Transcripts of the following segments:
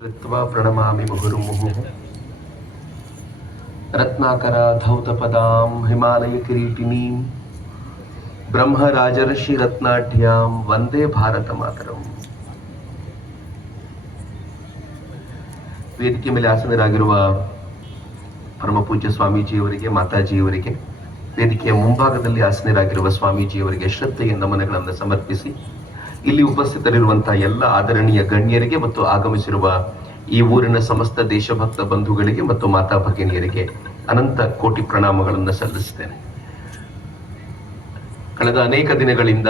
कृत्वा प्रणमामि मुहुर्मुहुः रत्नाकराधौतपदां हिमालयकिरीटिनीं ब्रह्मराजर्षिरत्नाढ्यां ವಂದೇ ಭಾರತ ಮಾತರಂ. ವೇದಿಕೆ ಮೇಲೆ ಆಸನರಾಗಿರುವ ಪರಮಪೂಜ್ಯ ಸ್ವಾಮೀಜಿಯವರಿಗೆ, ಮಾತಾಜಿಯವರಿಗೆ, ವೇದಿಕೆಯ ಮುಂಭಾಗದಲ್ಲಿ ಆಸನರಾಗಿರುವ ಸ್ವಾಮೀಜಿಯವರಿಗೆ ಶ್ರದ್ಧೆಯ ನಮನಗಳನ್ನು ಸಮರ್ಪಿಸಿ, ಇಲ್ಲಿ ಉಪಸ್ಥಿತರಿರುವಂತಹ ಎಲ್ಲ ಆದರಣೀಯ ಗಣ್ಯರಿಗೆ ಮತ್ತು ಆಗಮಿಸಿರುವ ಈ ಊರಿನ ಸಮಸ್ತ ದೇಶಭಕ್ತ ಬಂಧುಗಳಿಗೆ ಮತ್ತು ಮಾತಾ ಭಗಿನಿಯರಿಗೆ ಅನಂತ ಕೋಟಿ ಪ್ರಣಾಮಗಳನ್ನು ಸಲ್ಲಿಸುತ್ತೇನೆ. ಕಳೆದ ಅನೇಕ ದಿನಗಳಿಂದ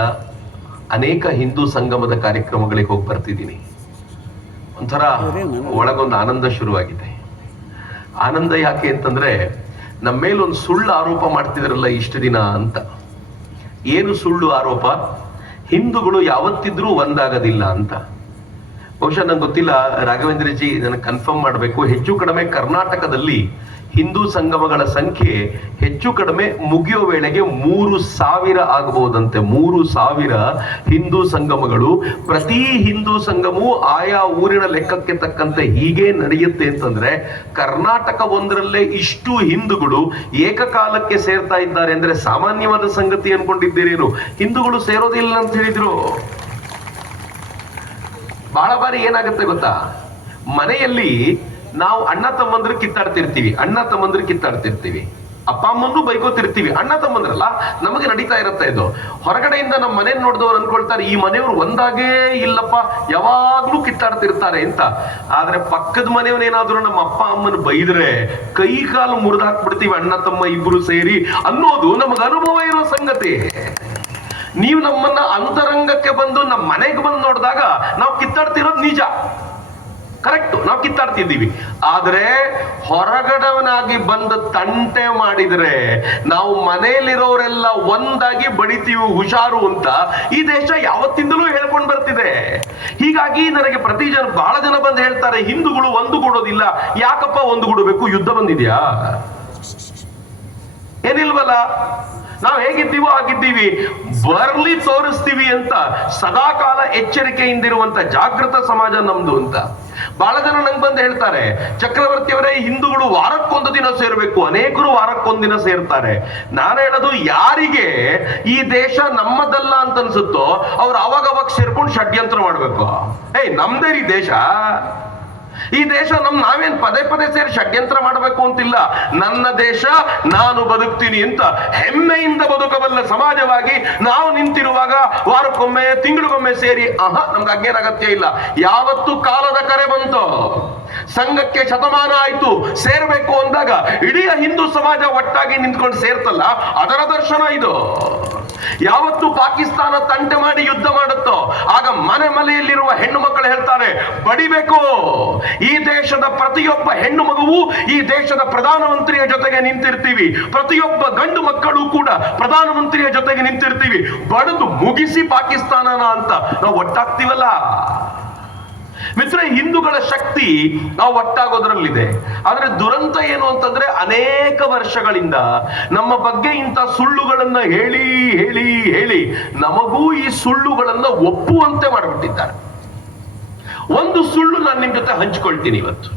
ಅನೇಕ ಹಿಂದೂ ಸಂಗಮದ ಕಾರ್ಯಕ್ರಮಗಳಿಗೆ ಹೋಗಿ ಬರ್ತಿದ್ದೀನಿ. ಒಂಥರ ಒಳಗೊಂದು ಆನಂದ ಶುರುವಾಗಿದೆ. ಆನಂದ ಯಾಕೆ ಅಂತಂದ್ರೆ, ನಮ್ಮ ಮೇಲೊಂದು ಸುಳ್ಳು ಆರೋಪ ಮಾಡ್ತಿದ್ರಲ್ಲ ಇಷ್ಟು ದಿನ ಅಂತ. ಏನು ಸುಳ್ಳು ಆರೋಪ? ಹಿಂದೂಗಳು ಯಾವತ್ತಿದ್ರೂ ಒಂದಾಗದಿಲ್ಲ ಅಂತ. ಬಹುಶಃ ನಂಗೆ ಗೊತ್ತಿಲ್ಲ, ರಾಘವೇಂದ್ರಜಿ ನನಗೆ ಕನ್ಫರ್ಮ್ ಮಾಡಬೇಕು. ಹೆಚ್ಚು ಕಡಿಮೆ ಕರ್ನಾಟಕದಲ್ಲಿ ಹಿಂದೂ ಸಂಗಮಗಳ ಸಂಖ್ಯೆ ಹೆಚ್ಚು ಕಡಿಮೆ ಮುಗಿಯೋ ವೇಳೆಗೆ 3,000 ಆಗಬಹುದಂತೆ. 3,000 ಹಿಂದೂ ಸಂಗಮಗಳು. ಪ್ರತಿ ಹಿಂದೂ ಸಂಗಮವು ಆಯಾ ಊರಿನ ಲೆಕ್ಕಕ್ಕೆ ತಕ್ಕಂತೆ ಹೀಗೆ ನಡೆಯುತ್ತೆ ಅಂತಂದ್ರೆ, ಕರ್ನಾಟಕ ಒಂದರಲ್ಲೇ ಇಷ್ಟು ಹಿಂದೂಗಳು ಏಕಕಾಲಕ್ಕೆ ಸೇರ್ತಾ ಇದ್ದಾರೆ ಅಂದ್ರೆ ಸಾಮಾನ್ಯವಾದ ಸಂಗತಿ ಅನ್ಕೊಂಡಿದ್ದೀರೇನು? ಹಿಂದೂಗಳು ಸೇರೋದಿಲ್ಲ ಅಂತ ಹೇಳಿದ್ರು. ಬಹಳ ಬಾರಿ ಏನಾಗುತ್ತೆ ಗೊತ್ತಾ, ಮನೆಯಲ್ಲಿ ನಾವು ಅಣ್ಣ ತಮ್ಮಂದ್ರು ಕಿತ್ತಾಡ್ತಿರ್ತೀವಿ, ಅಪ್ಪ ಅಮ್ಮನ್ನು ಬೈಕೋತಿರ್ತೀವಿ. ಅಣ್ಣ ತಮ್ಮಂದ್ರಲ್ಲ, ನಮಗೆ ನಡೀತಾ ಇರುತ್ತೆ ಇದು. ಹೊರಗಡೆಯಿಂದ ನಮ್ಮ ಮನೆ ನೋಡಿದವ್ರು ಅನ್ಕೊಳ್ತಾರೆ, ಈ ಮನೆಯವ್ರು ಒಂದಾಗೇ ಇಲ್ಲಪ್ಪ, ಯಾವಾಗ್ಲೂ ಕಿತ್ತಾಡ್ತಿರ್ತಾರೆ ಅಂತ. ಆದ್ರೆ ಪಕ್ಕದ ಮನೆಯವನೇನಾದ್ರೂ ನಮ್ಮ ಅಪ್ಪ ಅಮ್ಮನ ಬೈದ್ರೆ ಕೈ ಕಾಲು ಮುರಿದು ಹಾಕ್ಬಿಡ್ತೀವಿ, ಅಣ್ಣ ತಮ್ಮ ಇಬ್ರು ಸೇರಿ ಅನ್ನೋದು ನಮಗ ಅನುಭವ ಇರೋ ಸಂಗತಿ. ನೀವು ನಮ್ಮನ್ನ ಅಂತರಂಗಕ್ಕೆ ಬಂದು ನಮ್ಮ ಮನೆಗೆ ಬಂದು ನೋಡಿದಾಗ ನಾವು ಕಿತ್ತಾಡ್ತಿರೋದು ನಿಜ, ಕರೆಕ್ಟ್, ನಾವು ಕಿತ್ತಾಡ್ತಿದ್ದೀವಿ. ಆದ್ರೆ ಹೊರಗಡವನಾಗಿ ಬಂದು ತಂಟೆ ಮಾಡಿದ್ರೆ ನಾವು ಮನೆಯಲ್ಲಿರೋರೆಲ್ಲ ಒಂದಾಗಿ ಬಡಿತೀವಿ, ಹುಷಾರು ಅಂತ ಈ ದೇಶ ಯಾವತ್ತಿಂದಲೂ ಹೇಳ್ಕೊಂಡು ಬರ್ತಿದೆ. ಹೀಗಾಗಿ ನನಗೆ ಬಹಳ ಜನ ಬಂದು ಹೇಳ್ತಾರೆ, ಹಿಂದೂಗಳು ಒಂದುಗೂಡೋದಿಲ್ಲ. ಯಾಕಪ್ಪ ಒಂದುಗೂಡಬೇಕು? ಯುದ್ಧ ಬಂದಿದ್ಯಾ? ಏನಿಲ್ವಲ್ಲ, ನಾವು ಹೇಗಿದ್ದೀವೋ ಆಗಿದ್ದೀವಿ, ಬರ್ಲಿ ತೋರಿಸ್ತೀವಿ ಅಂತ ಸದಾಕಾಲ ಎಚ್ಚರಿಕೆಯಿಂದಿರುವಂತ ಜಾಗೃತ ಸಮಾಜ ನಮ್ದು ಅಂತ. ಬಹಳ ಜನ ನಂಗೆ ಬಂದು ಹೇಳ್ತಾರೆ, ಚಕ್ರವರ್ತಿಯವರೇ, ಹಿಂದೂಗಳು ವಾರಕ್ಕೊಂದು ದಿನ ಸೇರ್ಬೇಕು. ಅನೇಕರು ವಾರಕ್ಕೊಂದಿನ ಸೇರ್ತಾರೆ. ನಾನು ಹೇಳೋದು, ಯಾರಿಗೆ ಈ ದೇಶ ನಮ್ಮದಲ್ಲ ಅಂತ ಅನ್ಸುತ್ತೋ ಅವ್ರು ಅವಾಗ ಸೇರ್ಕೊಂಡು ಷಡ್ಯಂತ್ರ ಮಾಡ್ಬೇಕು. ನಮ್ದೇ ಈ ದೇಶ, ಈ ದೇಶ ನಾವೇನ್ ಪದೇ ಸೇರಿ ಷಡ್ಯಂತ್ರ ಮಾಡಬೇಕು ಅಂತಿಲ್ಲ. ನನ್ನ ದೇಶ, ನಾನು ಬದುಕ್ತೀನಿ ಅಂತ ಹೆಮ್ಮೆಯಿಂದ ಬದುಕಬಲ್ಲ ಸಮಾಜವಾಗಿ ನಾವು ನಿಂತಿರುವಾಗ ವಾರಕ್ಕೊಮ್ಮೆ, ತಿಂಗಳಿಗೊಮ್ಮೆ ಸೇರಿ ನಮ್ಗೆ ಅಜ್ಞಾನ ಅಗತ್ಯ ಇಲ್ಲ. ಯಾವತ್ತು ಕಾಲದ ಕರೆ ಬಂತು, ಸಂಘಕ್ಕೆ ಶತಮಾನ ಆಯ್ತು, ಸೇರ್ಬೇಕು ಅಂದಾಗ ಇಡೀ ಹಿಂದೂ ಸಮಾಜ ಒಟ್ಟಾಗಿ ನಿಂತ್ಕೊಂಡು ಸೇರ್ತಲ್ಲ, ಅದರ ದರ್ಶನ ಇದು. ಯಾವತ್ತು ಪಾಕಿಸ್ತಾನ ತಂಟೆ ಮಾಡಿ ಯುದ್ಧ ಮಾಡುತ್ತೋ ಆಗ ಮನೆಯಲ್ಲಿರುವ ಹೆಣ್ಣು ಮಕ್ಕಳು ಹೇಳ್ತಾರೆ, ಬಡಿಬೇಕು. ಈ ದೇಶದ ಪ್ರತಿಯೊಬ್ಬ ಹೆಣ್ಣು ಮಗುವು ಈ ದೇಶದ ಪ್ರಧಾನಮಂತ್ರಿಯ ಜೊತೆಗೆ ನಿಂತಿರ್ತೀವಿ. ಪ್ರತಿಯೊಬ್ಬ ಗಂಡು ಮಕ್ಕಳು ಕೂಡ ಪ್ರಧಾನಮಂತ್ರಿಯ ಜೊತೆಗೆ ನಿಂತಿರ್ತೀವಿ. ಬಡಿದು ಮುಗಿಸಿ ಪಾಕಿಸ್ತಾನನ ಅಂತ ನಾವು ಒಟ್ಟಾಗ್ತೀವಲ್ಲ. ಮಿತ್ರ, ಹಿಂದೂಗಳ ಶಕ್ತಿ ನಾವು ಒಟ್ಟಾಗೋದ್ರಲ್ಲಿದೆ. ಆದ್ರೆ ದುರಂತ ಏನು ಅಂತಂದ್ರೆ, ಅನೇಕ ವರ್ಷಗಳಿಂದ ನಮ್ಮ ಬಗ್ಗೆ ಇಂಥ ಸುಳ್ಳುಗಳನ್ನ ಹೇಳಿ ನಮಗೂ ಈ ಸುಳ್ಳುಗಳನ್ನ ಒಪ್ಪುವಂತೆ ಮಾಡಿಬಿಟ್ಟಿದ್ದಾರೆ. ಒಂದು ಸುಳ್ಳು ನಾನು ನಿಮ್ ಜೊತೆ ಹಂಚ್ಕೊಳ್ತೀನಿ ಇವತ್ತು.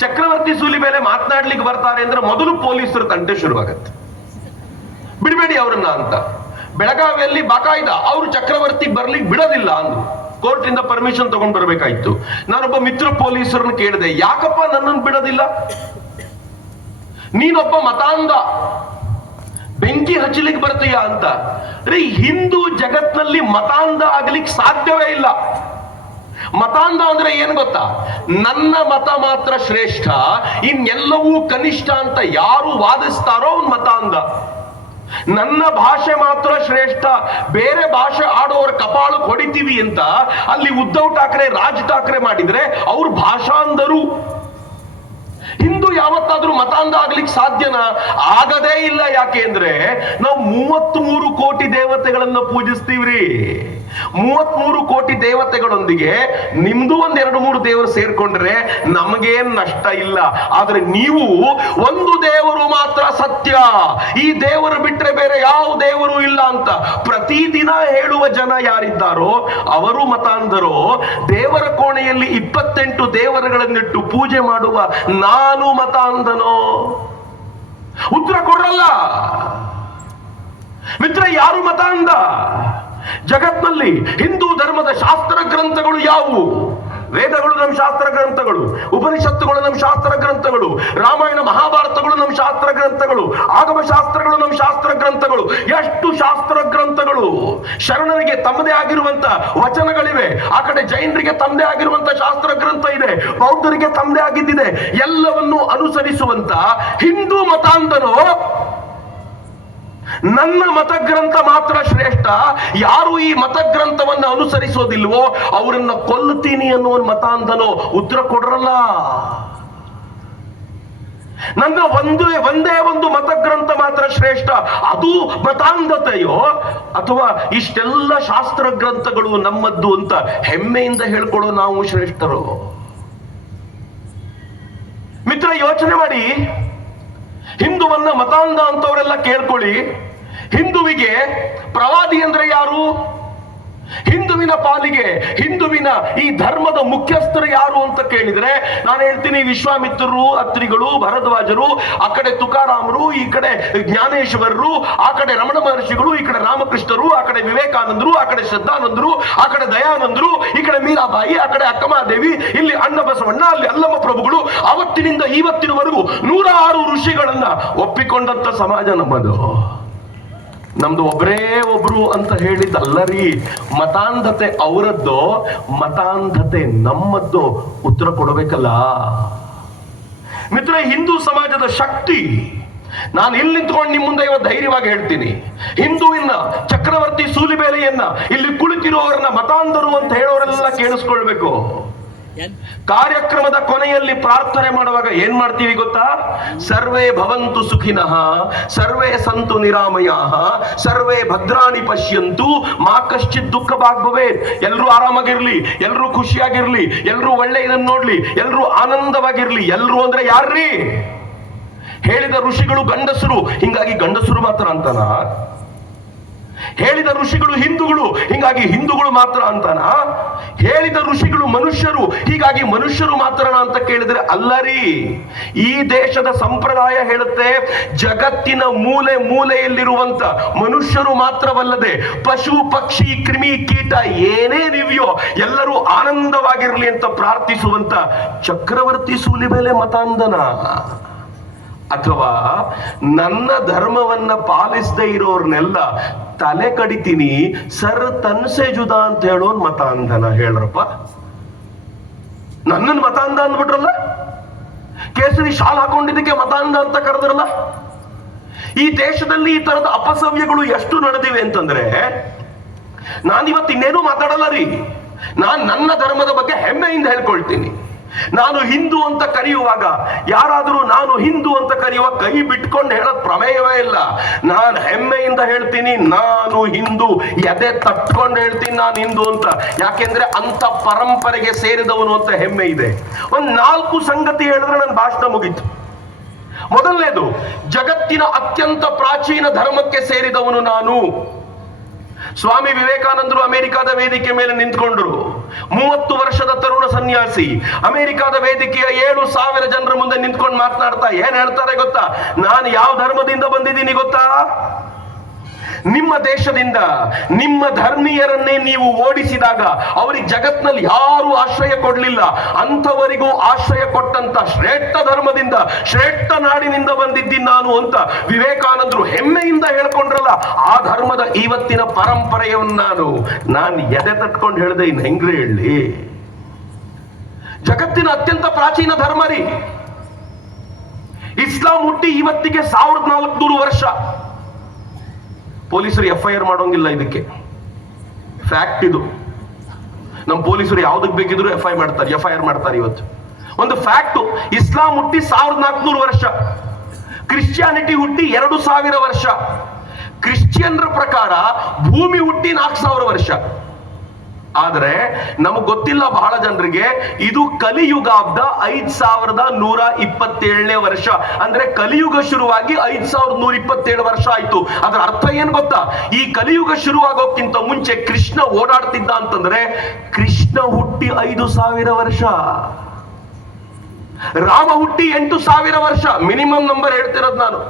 ಚಕ್ರವರ್ತಿ ಸೂಲಿ ಮೇಲೆ ಮಾತನಾಡ್ಲಿಕ್ಕೆ ಬರ್ತಾರೆ ಅಂದ್ರೆ ಮೊದಲು ಪೊಲೀಸರು ತಂಟೆ ಶುರುವಾಗತ್ತೆ. ಬಿಡಬೇಡಿ ಅವರನ್ನ ಅಂತ. ಬೆಳಗಾವಿಯಲ್ಲಿ ಬಾಕಾಯ್ದ ಅವರು ಚಕ್ರವರ್ತಿ ಬರ್ಲಿಕ್ಕೆ ಬಿಡೋದಿಲ್ಲ ಅಂದ್ರು. ಕೋರ್ಟ್ ಇಂದ ಪರ್ಮಿಷನ್ ತಗೊಂಡ್ ಬರ್ಬೇಕಾಯ್ತು. ನಾನೊಬ್ಬ ಮಿತ್ರ ಪೊಲೀಸರನ್ನ ಕೇಳಿದೆ, ಯಾಕಪ್ಪ ನನ್ನನ್ನು ಬಿಡೋದಿಲ್ಲ? ನೀನೊಬ್ಬ ಮತಾಂಧ, ಬೆಂಕಿ ಹಚ್ಚಲಿಕ್ಕೆ ಬರ್ತೀಯ ಅಂತ. ಹಿಂದೂ ಜಗತ್ನಲ್ಲಿ ಮತಾಂಧ ಆಗ್ಲಿಕ್ಕೆ ಸಾಧ್ಯವೇ ಇಲ್ಲ. ಮತಾಂಧ ಅಂದ್ರೆ ಏನ್ ಗೊತ್ತಾ? ನನ್ನ ಮತ ಮಾತ್ರ ಶ್ರೇಷ್ಠ, ಇನ್ನೆಲ್ಲವೂ ಕನಿಷ್ಠ ಅಂತ ಯಾರು ವಾದಿಸ್ತಾರೋ ಅವ್ನು ಮತಾಂಧ. ನನ್ನ ಭಾಷೆ ಮಾತ್ರ ಶ್ರೇಷ್ಠ, ಬೇರೆ ಭಾಷೆ ಆಡೋರ ಕಪಾಳಕ್ಕೆ ಹೊಡಿತೀವಿ ಅಂತ ಅಲ್ಲಿ ಉದ್ಧವ್ ಠಾಕ್ರೆ, ರಾಜ್ ಠಾಕ್ರೆ ಮಾಡಿದ್ರೆ ಅವ್ರು ಭಾಷಾಂಧರು. ಹಿಂದೂ ಯಾವತ್ತಾದ್ರೂ ಮತಾಂಧ ಆಗ್ಲಿಕ್ಕೆ ಸಾಧ್ಯನಾ? ಆಗದೇ ಇಲ್ಲ. ಯಾಕೆ ಅಂದ್ರೆ ನಾವು 33 ಕೋಟಿ ದೇವತೆಗಳನ್ನ ಪೂಜಿಸ್ತೀವ್ರಿ. 33 ಕೋಟಿ ದೇವತೆಗಳೊಂದಿಗೆ ನಿಮ್ದು ಒಂದ್ 2-3 ದೇವರು ಸೇರ್ಕೊಂಡ್ರೆ ನಮಗೇನ್ ನಷ್ಟ ಇಲ್ಲ. ಆದ್ರೆ ನೀವು ಒಂದು ದೇವರು ಮಾತ್ರ ಸತ್ಯ, ಈ ದೇವರು ಬಿಟ್ರೆ ಬೇರೆ ಯಾವ ದೇವರು ಇಲ್ಲ ಅಂತ ಪ್ರತಿದಿನ ಹೇಳುವ ಜನ ಯಾರಿದ್ದಾರೋ ಅವರು ಮತಾಂಧರೋ. ದೇವರ ಕೋಣೆಯಲ್ಲಿ 28 ದೇವರುಗಳನ್ನಿಟ್ಟು ಪೂಜೆ ಮಾಡುವ ನಾನು ಮತಾಂಧನೋ? ಉತ್ತರ ಕೊಡಲ್ಲ ಮಿತ್ರ. ಯಾರು ಮತಾಂಧ? ಜಗತ್ನಲ್ಲಿ ಹಿಂದೂ ಧರ್ಮದ ಶಾಸ್ತ್ರ ಗ್ರಂಥಗಳು ಯಾವುವು? ವೇದಗಳು ನಮ್ಮ ಶಾಸ್ತ್ರ ಗ್ರಂಥಗಳು, ಉಪನಿಷತ್ತುಗಳು ನಮ್ಮ ಶಾಸ್ತ್ರ ಗ್ರಂಥಗಳು, ರಾಮಾಯಣ ಮಹಾಭಾರತಗಳು ನಮ್ಮ ಶಾಸ್ತ್ರ ಗ್ರಂಥಗಳು, ಆಗಮ ಶಾಸ್ತ್ರಗಳು ನಮ್ಮ ಶಾಸ್ತ್ರ ಗ್ರಂಥಗಳು. ಎಷ್ಟು ಶಾಸ್ತ್ರ ಗ್ರಂಥಗಳು! ಶರಣರಿಗೆ ತಮ್ಮದೇ ಆಗಿರುವಂತ ವಚನಗಳಿವೆ, ಆ ಕಡೆ ಜೈನರಿಗೆ ತಮ್ಮದೇ ಆಗಿರುವಂತ ಶಾಸ್ತ್ರ ಗ್ರಂಥ ಇದೆ, ಬೌದ್ಧರಿಗೆ ತಮ್ಮದೇ ಆಗಿದ್ದಿದೆ. ಎಲ್ಲವನ್ನೂ ಅನುಸರಿಸುವಂತ ಹಿಂದೂ ಮತಾಂಧನೋ ನನ್ನ ಮತಗ್ರಂಥ ಮಾತ್ರ ಶ್ರೇಷ್ಠ, ಯಾರು ಈ ಮತಗ್ರಂಥವನ್ನು ಅನುಸರಿಸೋದಿಲ್ವೋ ಅವರನ್ನ ಕೊಲ್ಲುತ್ತೀನಿ ಅನ್ನುವ ಮತಾಂಧನೋ? ಉತ್ತರ ಕೊಡರಲ್ಲ. ನನ್ನ ಒಂದೇ ಒಂದು ಮತಗ್ರಂಥ ಮಾತ್ರ ಶ್ರೇಷ್ಠ, ಅದು ಮತಾಂಧತೆಯೋ ಅಥವಾ ಇಷ್ಟೆಲ್ಲ ಶಾಸ್ತ್ರ ಗ್ರಂಥಗಳು ನಮ್ಮದ್ದು ಅಂತ ಹೆಮ್ಮೆಯಿಂದ ಹೇಳ್ಕೊಳ್ಳೋ ನಾವು ಶ್ರೇಷ್ಠರು? ಮಿತ್ರ, ಯೋಚನೆ ಮಾಡಿ. ಹಿಂದುವನ್ನ ಮತಾಂಧ ಅಂತವರೆಲ್ಲ ಕೇಳ್ಕೊಳ್ಳಿ. ಹಿಂದುವಿಗೆ ಪ್ರವಾದಿ ಅಂದ್ರೆ ಯಾರು? ಹಿಂದುವಿನ ಪಾಲಿಗೆ, ಹಿಂದುವಿನ ಈ ಧರ್ಮದ ಮುಖ್ಯಸ್ಥರು ಯಾರು ಅಂತ ಕೇಳಿದ್ರೆ ನಾನು ಹೇಳ್ತೀನಿ ವಿಶ್ವಾಮಿತ್ರರು, ಅತ್ರಿಗಳು, ಭರದ್ವಾಜರು, ಆ ಕಡೆ ತುಕಾರಾಮರು, ಈ ಕಡೆ ಜ್ಞಾನೇಶ್ವರರು, ಆ ಕಡೆ ರಮಣ ಮಹರ್ಷಿಗಳು, ಈ ಕಡೆ ರಾಮಕೃಷ್ಣರು, ಆ ಕಡೆ ವಿವೇಕಾನಂದರು, ಆ ಕಡೆ ಶ್ರದ್ಧಾನಂದರು, ಆ ಕಡೆ ದಯಾನಂದರು, ಈ ಕಡೆ ಮೀರಾಬಾಯಿ, ಆ ಕಡೆ ಅಕ್ಕಮಹಾದೇವಿ, ಇಲ್ಲಿ ಅಣ್ಣ ಬಸವಣ್ಣ, ಅಲ್ಲಿ ಅಲ್ಲಮ್ಮ ಪ್ರಭುಗಳು. ಅವತ್ತಿನಿಂದ ಇವತ್ತಿನವರೆಗೂ 106 ಋಷಿಗಳನ್ನ ಒಪ್ಪಿಕೊಂಡಂತ ಸಮಾಜ ನಮ್ಮದು. ನಮ್ದು ಒಬ್ಬರೇ ಒಬ್ರು ಅಂತ ಹೇಳಿದ್ದಲ್ಲರಿ. ಮತಾಂಧತೆ ಅವರದ್ದು, ಮತಾಂಧತೆ ನಮ್ಮದ್ದು. ಉತ್ತರ ಕೊಡಬೇಕಲ್ಲ ಮಿತ್ರ. ಹಿಂದೂ ಸಮಾಜದ ಶಕ್ತಿ ನಾನು ಇಲ್ಲಿ ನಿಂತ್ಕೊಂಡು ನಿಮ್ಮ ಮುಂದೆ ಇವತ್ತು ಧೈರ್ಯವಾಗಿ ಹೇಳ್ತೀನಿ. ಹಿಂದುವಿನ ಚಕ್ರವರ್ತಿ ಸೂಲಿಬೇಲೆಯನ್ನ ಇಲ್ಲಿ ಕುಳಿತಿರುವವರನ್ನ ಮತಾಂಧರು ಅಂತ ಹೇಳೋರೆಲ್ಲ ಕೇಳಿಸ್ಕೊಳ್ಬೇಕು. ಕಾರ್ಯಕ್ರಮದ ಕೊನೆಯಲ್ಲಿ ಪ್ರಾರ್ಥನೆ ಮಾಡುವಾಗ ಏನ್ ಮಾಡ್ತೀವಿ ಗೊತ್ತಾ? ಸರ್ವೇ ಭವಂತು ಸುಖಿನಃ, ಸರ್ವೇ ಸಂತು ನಿರಾಮಯಾಃ, ಸರ್ವೇ ಭದ್ರಾಣಿ ಪಶ್ಯಂತು, ಮಾ ಕಶ್ಚಿತ್ ದುಃಖ ಭಾಗ್ ಭವೇತ್. ಎಲ್ಲರೂ ಆರಾಮಾಗಿರ್ಲಿ, ಎಲ್ಲರೂ ಖುಷಿಯಾಗಿರ್ಲಿ, ಎಲ್ಲರೂ ಒಳ್ಳೆ ಇದನ್ನ ನೋಡ್ಲಿ, ಎಲ್ಲರೂ ಆನಂದವಾಗಿರ್ಲಿ. ಎಲ್ಲರೂ ಅಂದ್ರೆ ಯಾರ್ರೀ? ಹೇಳಿದ ಋಷಿಗಳು ಗಂಡಸರು, ಹಿಂಗಾಗಿ ಗಂಡಸರು ಮಾತ್ರ ಅಂತಾನ? ಹೇಳಿದ ಋಷಿಗಳು ಹಿಂದೂಗಳು, ಹಿಂಗಾಗಿ ಹಿಂದೂಗಳು ಮಾತ್ರ ಅಂತಾನ? ಹೇಳಿದ ಋಷಿಗಳು ಮನುಷ್ಯರು, ಹೀಗಾಗಿ ಮನುಷ್ಯರು ಮಾತ್ರ ಅಂತ ಕೇಳಿದ್ರೆ ಅಲ್ಲರಿ. ಈ ದೇಶದ ಸಂಪ್ರದಾಯ ಹೇಳುತ್ತೆ ಜಗತ್ತಿನ ಮೂಲೆ ಮೂಲೆಯಲ್ಲಿರುವಂತ ಮನುಷ್ಯರು ಮಾತ್ರವಲ್ಲದೆ ಪಶು ಪಕ್ಷಿ ಕ್ರಿಮಿ ಕೀಟ ಏನೇನಿವೆಯೋ ಎಲ್ಲರೂ ಆನಂದವಾಗಿರ್ಲಿ ಅಂತ ಪ್ರಾರ್ಥಿಸುವಂತ ಚಕ್ರವರ್ತಿ ಸೂಲಿಬೇಲೆ ಮತಾಂಧನ? ಅಥವಾ ನನ್ನ ಧರ್ಮವನ್ನ ಪಾಲಿಸದೇ ಇರೋರ್ನೆಲ್ಲ ತಲೆ ಕಡಿತೀನಿ ಸರ್ ತನ್ಸೆ ಜುದಾ ಅಂತ ಹೇಳೋನ್ ಮತಾಂಧನ? ಹೇಳ್ರಪ್ಪ. ನನ್ನನ್ನು ಮತಾಂಧ ಅಂದ್ಬಿಟ್ರಲ್ಲ, ಕೇಸರಿ ಶಾಲ್ ಹಾಕೊಂಡಿದ್ದಕ್ಕೆ ಮತಾಂಧ ಅಂತ ಕರೆದ್ರಲ್ಲ. ಈ ದೇಶದಲ್ಲಿ ಈ ತರದ ಅಪಸವ್ಯಗಳು ಎಷ್ಟು ನಡೆದಿವೆ ಅಂತಂದ್ರೆ ನಾನಿವತ್ತು ಇನ್ನೇನು ಮಾತಾಡಲ್ಲ ರೀ. ನಾನು ನನ್ನ ಧರ್ಮದ ಬಗ್ಗೆ ಹೆಮ್ಮೆಯಿಂದ ಹೇಳ್ಕೊಳ್ತೀನಿ. ನಾನು ಹಿಂದೂ ಅಂತ ಕರೆಯುವಾಗ ಯಾರಾದರೂ ನಾನು ಹಿಂದೂ ಅಂತ ಕರೆಯುವಾಗ ಕೈ ಬಿಟ್ಕೊಂಡು ಹೇಳೋದ್ ಪ್ರಮೇಯವೇ ಇಲ್ಲ. ನಾನು ಹೆಮ್ಮೆಯಿಂದ ಹೇಳ್ತೀನಿ ನಾನು ಹಿಂದೂ, ಎದೆ ತಟ್ಕೊಂಡು ಹೇಳ್ತೀನಿ ನಾನು ಹಿಂದೂ ಅಂತ. ಯಾಕೆಂದ್ರೆ ಅಂತ ಪರಂಪರೆಗೆ ಸೇರಿದವನು ಅಂತ ಹೆಮ್ಮೆ ಇದೆ. ಒಂದ್ 4 ಸಂಗತಿ ಹೇಳಿದ್ರೆ ನನ್ನ ಭಾಷಣ ಮುಗೀತು. ಮೊದಲನೇದು, ಜಗತ್ತಿನ ಅತ್ಯಂತ ಪ್ರಾಚೀನ ಧರ್ಮಕ್ಕೆ ಸೇರಿದವನು ನಾನು. ಸ್ವಾಮಿ ವಿವೇಕಾನಂದರು ಅಮೆರಿಕಾದ ವೇದಿಕೆ ಮೇಲೆ ನಿಂತ್ಕೊಂಡ್ರು. 30 ವರ್ಷದ ತರುಣ ಸನ್ಯಾಸಿ ಅಮೆರಿಕಾದ ವೇದಿಕೆಯ 7,000 ಜನರ ಮುಂದೆ ನಿಂತ್ಕೊಂಡು ಮಾತನಾಡ್ತಾ ಏನ್ ಹೇಳ್ತಾರೆ ಗೊತ್ತಾ? ನಾನು ಯಾವ ಧರ್ಮದಿಂದ ಬಂದಿದ್ದೀನಿ ಗೊತ್ತಾ? ನಿಮ್ಮ ದೇಶದಿಂದ ನಿಮ್ಮ ಧರ್ಮೀಯರನ್ನೇ ನೀವು ಓಡಿಸಿದಾಗ ಅವರಿಗೆ ಜಗತ್ನಲ್ಲಿ ಯಾರು ಆಶ್ರಯ ಕೊಡ್ಲಿಲ್ಲ, ಅಂಥವರಿಗೂ ಆಶ್ರಯ ಕೊಟ್ಟಂತ ಶ್ರೇಷ್ಠ ಧರ್ಮದಿಂದ, ಶ್ರೇಷ್ಠ ನಾಡಿನಿಂದ ಬಂದಿದ್ದೀನಿ ನಾನು ಅಂತ ವಿವೇಕಾನಂದರು ಹೆಮ್ಮೆಯಿಂದ ಹೇಳ್ಕೊಂಡ್ರಲ್ಲ. ಆ ಧರ್ಮದ ಇವತ್ತಿನ ಪರಂಪರೆಯನ್ನು ನಾನು ಎದೆ ತಟ್ಕೊಂಡು ಹೇಳ್ದೆ. ಇನ್ನು ಹೆಂಗ್ರಿ ಹೇಳಿ? ಜಗತ್ತಿನ ಅತ್ಯಂತ ಪ್ರಾಚೀನ ಧರ್ಮ ರೀ ಇಸ್ಲಾಂ. ಹುಟ್ಟಿ ಇವತ್ತಿಗೆ 1400 ವರ್ಷ. ಪೊಲೀಸರು FIR ಮಾಡೋಂಗಿಲ್ಲ ಇದಕ್ಕೆ, ಫ್ಯಾಕ್ಟ್ ಇದು. ನಮ್ಮ ಪೊಲೀಸರು ಯಾವ್ದಕ್ಕೆ ಬೇಕಿದ್ರು FIR ಮಾಡ್ತಾರೆ ಇವತ್ತು. ಒಂದು ಫ್ಯಾಕ್ಟ್, ಇಸ್ಲಾಂ ಹುಟ್ಟಿ 1400 ವರ್ಷ, ಕ್ರಿಶ್ಚಿಯಾನಿಟಿ ಹುಟ್ಟಿ 2000 ವರ್ಷ, ಕ್ರಿಶ್ಚಿಯನ್ರ ಪ್ರಕಾರ ಭೂಮಿ ಹುಟ್ಟಿ 4000 ವರ್ಷ. ಆದ್ರೆ ನಮಗ್ ಗೊತ್ತಿಲ್ಲ ಬಹಳ ಜನರಿಗೆ, ಇದು ಕಲಿಯುಗಾಬ್ದ 5127ನೇ ವರ್ಷ. ಅಂದ್ರೆ ಕಲಿಯುಗ ಶುರುವಾಗಿ 5127 ವರ್ಷ ಆಯ್ತು. ಅದರ ಅರ್ಥ ಏನ್ ಗೊತ್ತಾ? ಈ ಕಲಿಯುಗ ಶುರುವಾಗೋಕ್ಕಿಂತ ಮುಂಚೆ ಕೃಷ್ಣ ಓಡಾಡ್ತಿದ್ದ ಅಂತಂದ್ರೆ ಕೃಷ್ಣ ಹುಟ್ಟಿ 5000 ವರ್ಷ, ರಾಮ ಹುಟ್ಟಿ 8000 ವರ್ಷ. ಮಿನಿಮಮ್ ನಂಬರ್ ಹೇಳ್ತಿರೋದು ನಾನು.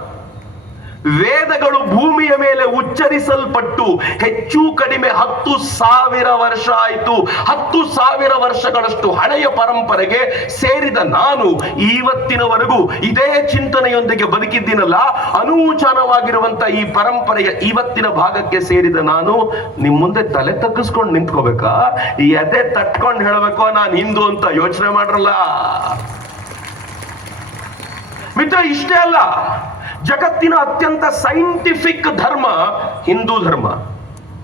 ವೇದಗಳು ಭೂಮಿಯ ಮೇಲೆ ಉಚ್ಚರಿಸಲ್ಪಟ್ಟು ಹೆಚ್ಚು ಕಡಿಮೆ 10,000 ವರ್ಷ ಆಯಿತು. 10,000 ವರ್ಷಗಳಷ್ಟು ಹಳೆಯ ಪರಂಪರೆಗೆ ಸೇರಿದ ನಾನು ಇವತ್ತಿನವರೆಗೂ ಇದೇ ಚಿಂತನೆಯೊಂದಿಗೆ ಬದುಕಿದ್ದೀನಲ್ಲ, ಅನೂಚಾನವಾಗಿರುವಂತ ಈ ಪರಂಪರೆಯ ಇವತ್ತಿನ ಭಾಗಕ್ಕೆ ಸೇರಿದ ನಾನು ನಿಮ್ ಮುಂದೆ ತಲೆ ತಗ್ಗಿಸ್ಕೊಂಡು ನಿಂತ್ಕೋಬೇಕಾ, ಈ ಎದೆ ತಟ್ಕೊಂಡು ಹೇಳ್ಬೇಕೋ ನಾನು ಹಿಂದೂ ಅಂತ? ಯೋಚನೆ ಮಾಡ್ರಲ್ಲ ಮಿತ್ರ. ಇಷ್ಟೇ ಅಲ್ಲ, ಜಗತ್ತಿನ ಅತ್ಯಂತ ಸೈಂಟಿಫಿಕ್ ಧರ್ಮ ಹಿಂದೂ ಧರ್ಮ.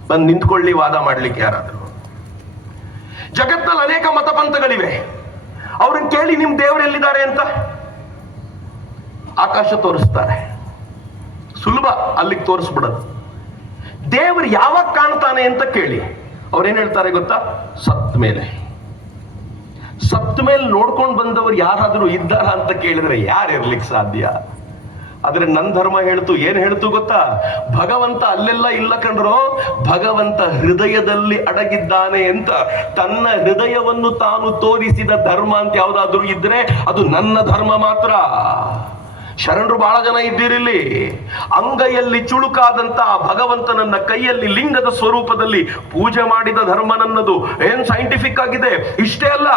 ಬಂದು ನಿಂತ್ಕೊಳ್ಳಿ ವಾದ ಮಾಡ್ಲಿಕ್ಕೆ ಯಾರಾದರೂ. ಜಗತ್ತಿನಲ್ಲಿ ಅನೇಕ ಮತಪಂಥಗಳಿವೆ. ಅವ್ರನ್ನ ಕೇಳಿ ನಿಮ್ ದೇವರು ಎಲ್ಲಿದ್ದಾರೆ ಅಂತ, ಆಕಾಶ ತೋರಿಸ್ತಾರೆ, ಸುಲಭ ಅಲ್ಲಿಗೆ ತೋರಿಸ್ಬಿಡೋದು. ದೇವರು ಯಾವಾಗ ಕಾಣ್ತಾನೆ ಅಂತ ಕೇಳಿ, ಅವ್ರೇನ್ ಹೇಳ್ತಾರೆ ಗೊತ್ತಾ? ಸತ್ ಮೇಲೆ. ಸತ್ ಮೇಲೆ ನೋಡ್ಕೊಂಡು ಬಂದವರು ಯಾರಾದರೂ ಇದ್ದಾರ ಅಂತ ಕೇಳಿದ್ರೆ ಯಾರು ಇರ್ಲಿಕ್ಕೆ ಸಾಧ್ಯ? ಆದ್ರೆ ನನ್ನ ಧರ್ಮ ಹೇಳ್ತು, ಏನ್ ಹೇಳ್ತು ಗೊತ್ತಾ? ಭಗವಂತ ಅಲ್ಲೆಲ್ಲ ಇಲ್ಲ ಕಣ್ರೋ, ಭಗವಂತ ಹೃದಯದಲ್ಲಿ ಅಡಗಿದ್ದಾನೆ ಅಂತ. ತನ್ನ ಹೃದಯವನ್ನು ತಾನು ತೋರಿಸಿದ ಧರ್ಮ ಅಂತ ಯಾವ್ದಾದ್ರು ಇದ್ರೆ ಅದು ನನ್ನ ಧರ್ಮ ಮಾತ್ರ. ಶರಣರು ಬಹಳ ಜನ ಇದ್ದೀರಿಲ್ಲಿ. ಅಂಗೈಯಲ್ಲಿ ಚುಳುಕಾದಂತ ಭಗವಂತನನ್ನ ಕೈಯಲ್ಲಿ ಲಿಂಗದ ಸ್ವರೂಪದಲ್ಲಿ ಪೂಜೆ ಮಾಡಿದ ಧರ್ಮ ನನ್ನದು. ಏನ್ ಸೈಂಟಿಫಿಕ್ ಆಗಿದೆ. ಇಷ್ಟೇ ಅಲ್ಲ,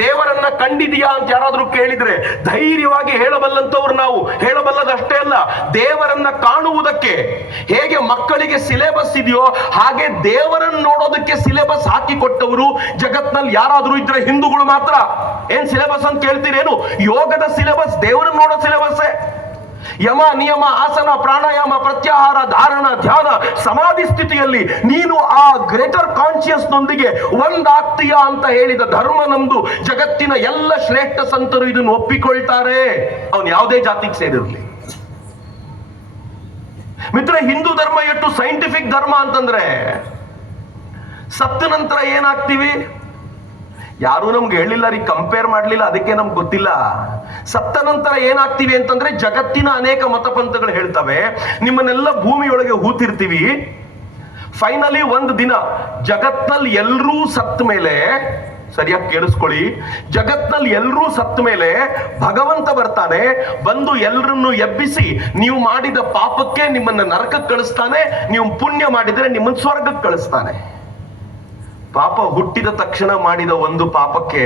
ದೇವರನ್ನ ಕಂಡಿದೀಯಾ ಅಂತ ಯಾರಾದ್ರೂ ಕೇಳಿದ್ರೆ ಧೈರ್ಯವಾಗಿ ಹೇಳಬಲ್ಲಂತವ್ರು ನಾವು. ಹೇಳಬಲ್ಲದಷ್ಟೇ ಅಲ್ಲ, ದೇವರನ್ನ ಕಾಣುವುದಕ್ಕೆ ಹೇಗೆ ಮಕ್ಕಳಿಗೆ ಸಿಲೆಬಸ್ ಇದೆಯೋ ಹಾಗೆ ದೇವರನ್ನು ನೋಡೋದಕ್ಕೆ ಸಿಲೆಬಸ್ ಹಾಕಿಕೊಟ್ಟವರು ಜಗತ್ನಲ್ಲಿ ಯಾರಾದ್ರೂ ಇದ್ರೆ ಹಿಂದೂಗಳು ಮಾತ್ರ. ಏನ್ ಸಿಲೆಬಸ್ ಅಂತ ಕೇಳ್ತೀರೇನು? ಯೋಗದ ಸಿಲೆಬಸ್ ದೇವರನ್ನು ನೋಡೋ ಸಿಲೆಬಸ್. ಯಮ, ನಿಯಮ, ಆಸನ, ಪ್ರಾಣಾಯಾಮ, ಪ್ರತ್ಯಾಹಾರ, ಧಾರಣ, ಧ್ಯಾನ, ಸಮಾಧಿ ಸ್ಥಿತಿಯಲ್ಲಿ ನೀನು ಆ ಗ್ರೇಟರ್ ಕಾನ್ಶಿಯಸ್ ನೊಂದಿಗೆ ಒಂದಾಗ್ತೀಯಾ ಅಂತ ಹೇಳಿದ ಧರ್ಮ ನಮ್ದು. ಜಗತ್ತಿನ ಎಲ್ಲ ಶ್ರೇಷ್ಠ ಸಂತರು ಇದನ್ನು ಒಪ್ಪಿಕೊಳ್ತಾರೆ, ಅವನು ಯಾವುದೇ ಜಾತಿಗೆ ಸೇರಿರಲಿ. ಮಿತ್ರ, ಹಿಂದೂ ಧರ್ಮ ಎಷ್ಟು ಸೈಂಟಿಫಿಕ್ ಧರ್ಮ ಅಂತಂದ್ರೆ, ಸತ್ತ ನಂತರ ಏನಾಗ್ತೀವಿ ಯಾರು ನಮ್ಗೆ ಹೇಳಿಲ್ಲ ರೀ, ಕಂಪೇರ್ ಮಾಡ್ಲಿಲ್ಲ, ಅದಕ್ಕೆ ನಮ್ಗೆ ಗೊತ್ತಿಲ್ಲ. ಸತ್ತ ನಂತರ ಏನಾಗ್ತೀವಿ ಅಂತಂದ್ರೆ ಜಗತ್ತಿನ ಅನೇಕ ಮತಪಂಥಗಳು ಹೇಳ್ತವೆ, ನಿಮ್ಮನ್ನೆಲ್ಲ ಭೂಮಿಯೊಳಗೆ ಹೂತಿರ್ತೀವಿ. ಫೈನಲಿ ಒಂದು ದಿನ ಜಗತ್ನಲ್ಲಿ ಎಲ್ಲರೂ ಸತ್ತ ಮೇಲೆ, ಸರಿಯಾಗಿ ಕೇಳಿಸ್ಕೊಳ್ಳಿ, ಜಗತ್ನಲ್ಲಿ ಎಲ್ಲರೂ ಸತ್ತ ಮೇಲೆ ಭಗವಂತ ಬರ್ತಾನೆ, ಬಂದು ಎಲ್ಲರನ್ನು ಎಬ್ಬಿಸಿ ನೀವು ಮಾಡಿದ ಪಾಪಕ್ಕೆ ನಿಮ್ಮನ್ನ ನರಕಕ್ಕೆ ಕಳಿಸ್ತಾನೆ, ನೀವು ಪುಣ್ಯ ಮಾಡಿದ್ರೆ ನಿಮ್ಮನ್ನ ಸ್ವರ್ಗಕ್ಕೆ ಕಳಿಸ್ತಾನೆ. ಪಾಪ ಹುಟ್ಟಿದ ತಕ್ಷಣ ಮಾಡಿದ ಒಂದು ಪಾಪಕ್ಕೆ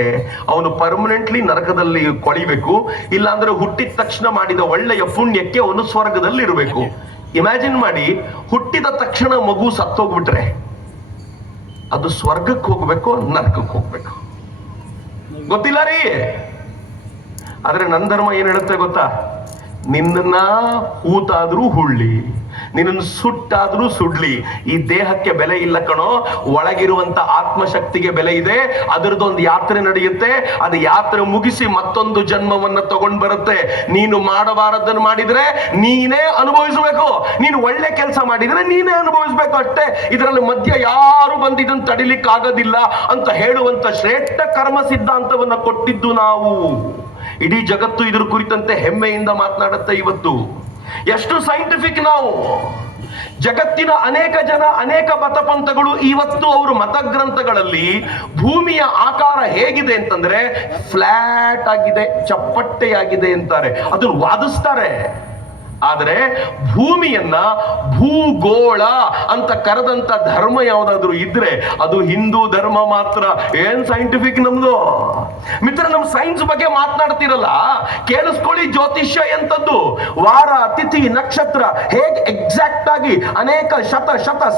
ಅವನು ಪರ್ಮನೆಂಟ್ಲಿ ನರಕದಲ್ಲಿ ಕೊಳಿಬೇಕು, ಇಲ್ಲಾಂದ್ರೆ ಹುಟ್ಟಿದ ತಕ್ಷಣ ಮಾಡಿದ ಒಳ್ಳೆಯ ಪುಣ್ಯಕ್ಕೆ ಅವನು ಸ್ವರ್ಗದಲ್ಲಿ ಇರಬೇಕು. ಇಮ್ಯಾಜಿನ್ ಮಾಡಿ, ಹುಟ್ಟಿದ ತಕ್ಷಣ ಮಗು ಸತ್ತೋಗ್ಬಿಟ್ರೆ ಅದು ಸ್ವರ್ಗಕ್ಕೆ ಹೋಗ್ಬೇಕು, ನರಕಕ್ಕೆ ಹೋಗ್ಬೇಕು? ಗೊತ್ತಿಲ್ಲ ರೀ. ಆದ್ರೆ ನನ್ನ ಧರ್ಮ ಏನ್ ಹೇಳುತ್ತೆ ಗೊತ್ತಾ? ನಿನ್ನ ಹೂತಾದ್ರೂ ಹುಳ್ಳಿ, ನಿನ್ನನ್ನು ಸುಟ್ಟಾದ್ರೂ ಸುಡ್ಲಿ, ಈ ದೇಹಕ್ಕೆ ಬೆಲೆ ಇಲ್ಲ ಕಣೋ. ಒಳಗಿರುವಂತ ಆತ್ಮಶಕ್ತಿಗೆ ಬೆಲೆ ಇದೆ. ಅದರದೊಂದು ಯಾತ್ರೆ ನಡೆಯುತ್ತೆ, ಅದು ಯಾತ್ರೆ ಮುಗಿಸಿ ಮತ್ತೊಂದು ಜನ್ಮವನ್ನ ತಗೊಂಡ್ ಬರುತ್ತೆ. ನೀನು ಮಾಡಬಾರದನ್ನು ಮಾಡಿದ್ರೆ ನೀನೇ ಅನುಭವಿಸಬೇಕು, ನೀನು ಒಳ್ಳೆ ಕೆಲಸ ಮಾಡಿದ್ರೆ ನೀನೇ ಅನುಭವಿಸ್ಬೇಕು ಅಷ್ಟೇ. ಇದರಲ್ಲಿ ಮಧ್ಯ ಯಾರು ಬಂದಿದ್ದನ್ನು ತಡಿಲಿಕ್ಕೆ ಆಗೋದಿಲ್ಲ ಅಂತ ಹೇಳುವಂತ ಶ್ರೇಷ್ಠ ಕರ್ಮ ಸಿದ್ಧಾಂತವನ್ನ ಕೊಟ್ಟಿದ್ದು ನಾವು. ಇಡೀ ಜಗತ್ತು ಇದ್ರ ಕುರಿತಂತೆ ಹೆಮ್ಮೆಯಿಂದ ಮಾತನಾಡುತ್ತೆ ಇವತ್ತು. ಎಷ್ಟು ಸೈಂಟಿಫಿಕ್ ನಾವು. ಜಗತ್ತಿನ ಅನೇಕ ಜನ, ಅನೇಕ ಮತಪಂಥಗಳು ಇವತ್ತು ಅವರು ಮತಗ್ರಂಥಗಳಲ್ಲಿ ಭೂಮಿಯ ಆಕಾರ ಹೇಗಿದೆ ಅಂತಂದ್ರೆ ಫ್ಲಾಟ್ ಆಗಿದೆ, ಚಪ್ಪಟ್ಟೆಯಾಗಿದೆ ಅಂತಾರೆ, ಅದನ್ನು ವಾದಿಸ್ತಾರೆ. ಆದರೆ ಭೂಮಿಯನ್ನ ಭೂಗೋಳ ಅಂತ ಕರೆದಂತ ಧರ್ಮ ಯಾವ್ದಾದ್ರು ಇದ್ರೆ ಅದು ಹಿಂದೂ ಧರ್ಮ ಮಾತ್ರ. ಏನ್ ಸೈಂಟಿಫಿಕ್ ನಮ್ದು ಮಿತ್ರ. ನಮ್ ಸೈನ್ಸ್ ಬಗ್ಗೆ ಮಾತನಾಡ್ತಿರಲ್ಲ, ಕೇಳಿಸ್ಕೊಳ್ಳಿ. ಜ್ಯೋತಿಷ್ಯ ಎಂತದ್ದು, ವಾರ, ತಿಥಿ, ನಕ್ಷತ್ರ ಹೇಗೆ ಎಕ್ಸಾಕ್ಟ್ ಆಗಿ ಅನೇಕ ಶತ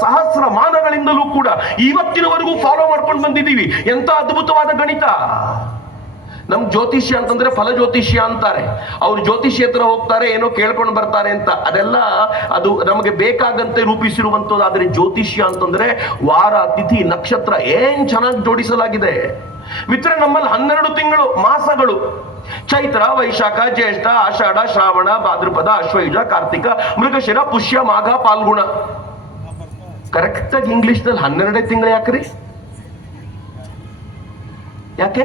ಸಹಸ್ರ ಮಾನಗಳಿಂದಲೂ ಕೂಡ ಇವತ್ತಿನವರೆಗೂ ಫಾಲೋ ಮಾಡ್ಕೊಂಡು ಬಂದಿದ್ದೀವಿ. ಎಂತ ಅದ್ಭುತವಾದ ಗಣಿತ. ನಮ್ ಜ್ಯೋತಿಷ್ಯ ಅಂತಂದ್ರೆ ಫಲ ಜ್ಯೋತಿಷ್ಯ ಅಂತಾರೆ. ಅವ್ರು ಜ್ಯೋತಿಷ್ಯ ಹತ್ರ ಹೋಗ್ತಾರೆ, ಏನೋ ಕೇಳ್ಕೊಂಡು ಬರ್ತಾರೆ ಅಂತ. ಅದೆಲ್ಲ ಅದು ನಮಗೆ ಬೇಕಾದಂತೆ ರೂಪಿಸಿರುವಂತದ್ದು. ಆದ್ರೆ ಜ್ಯೋತಿಷ್ಯ ಅಂತಂದ್ರೆ ವಾರ, ತಿಥಿ, ನಕ್ಷತ್ರ ಏನ್ ಚೆನ್ನಾಗಿ ಜೋಡಿಸಲಾಗಿದೆ. ಮಿತ್ರ, ನಮ್ಮಲ್ಲಿ 12 ತಿಂಗಳು ಮಾಸಗಳು: ಚೈತ್ರ, ವೈಶಾಖ, ಜ್ಯೇಷ್ಠ, ಆಷಾಢ, ಶ್ರಾವಣ, ಭಾದ್ರಪದ, ಅಶ್ವಯುಜ, ಕಾರ್ತಿಕ, ಮೃಗಶಿರ, ಪುಷ್ಯ, ಮಾಘ, ಪಾಲ್ಗುಣ. ಕರೆಕ್ಟ್ ಆಗಿ ಇಂಗ್ಲಿಷ್ ನಲ್ಲಿ 12 ತಿಂಗಳು ಯಾಕ್ರಿ? ಯಾಕೆ?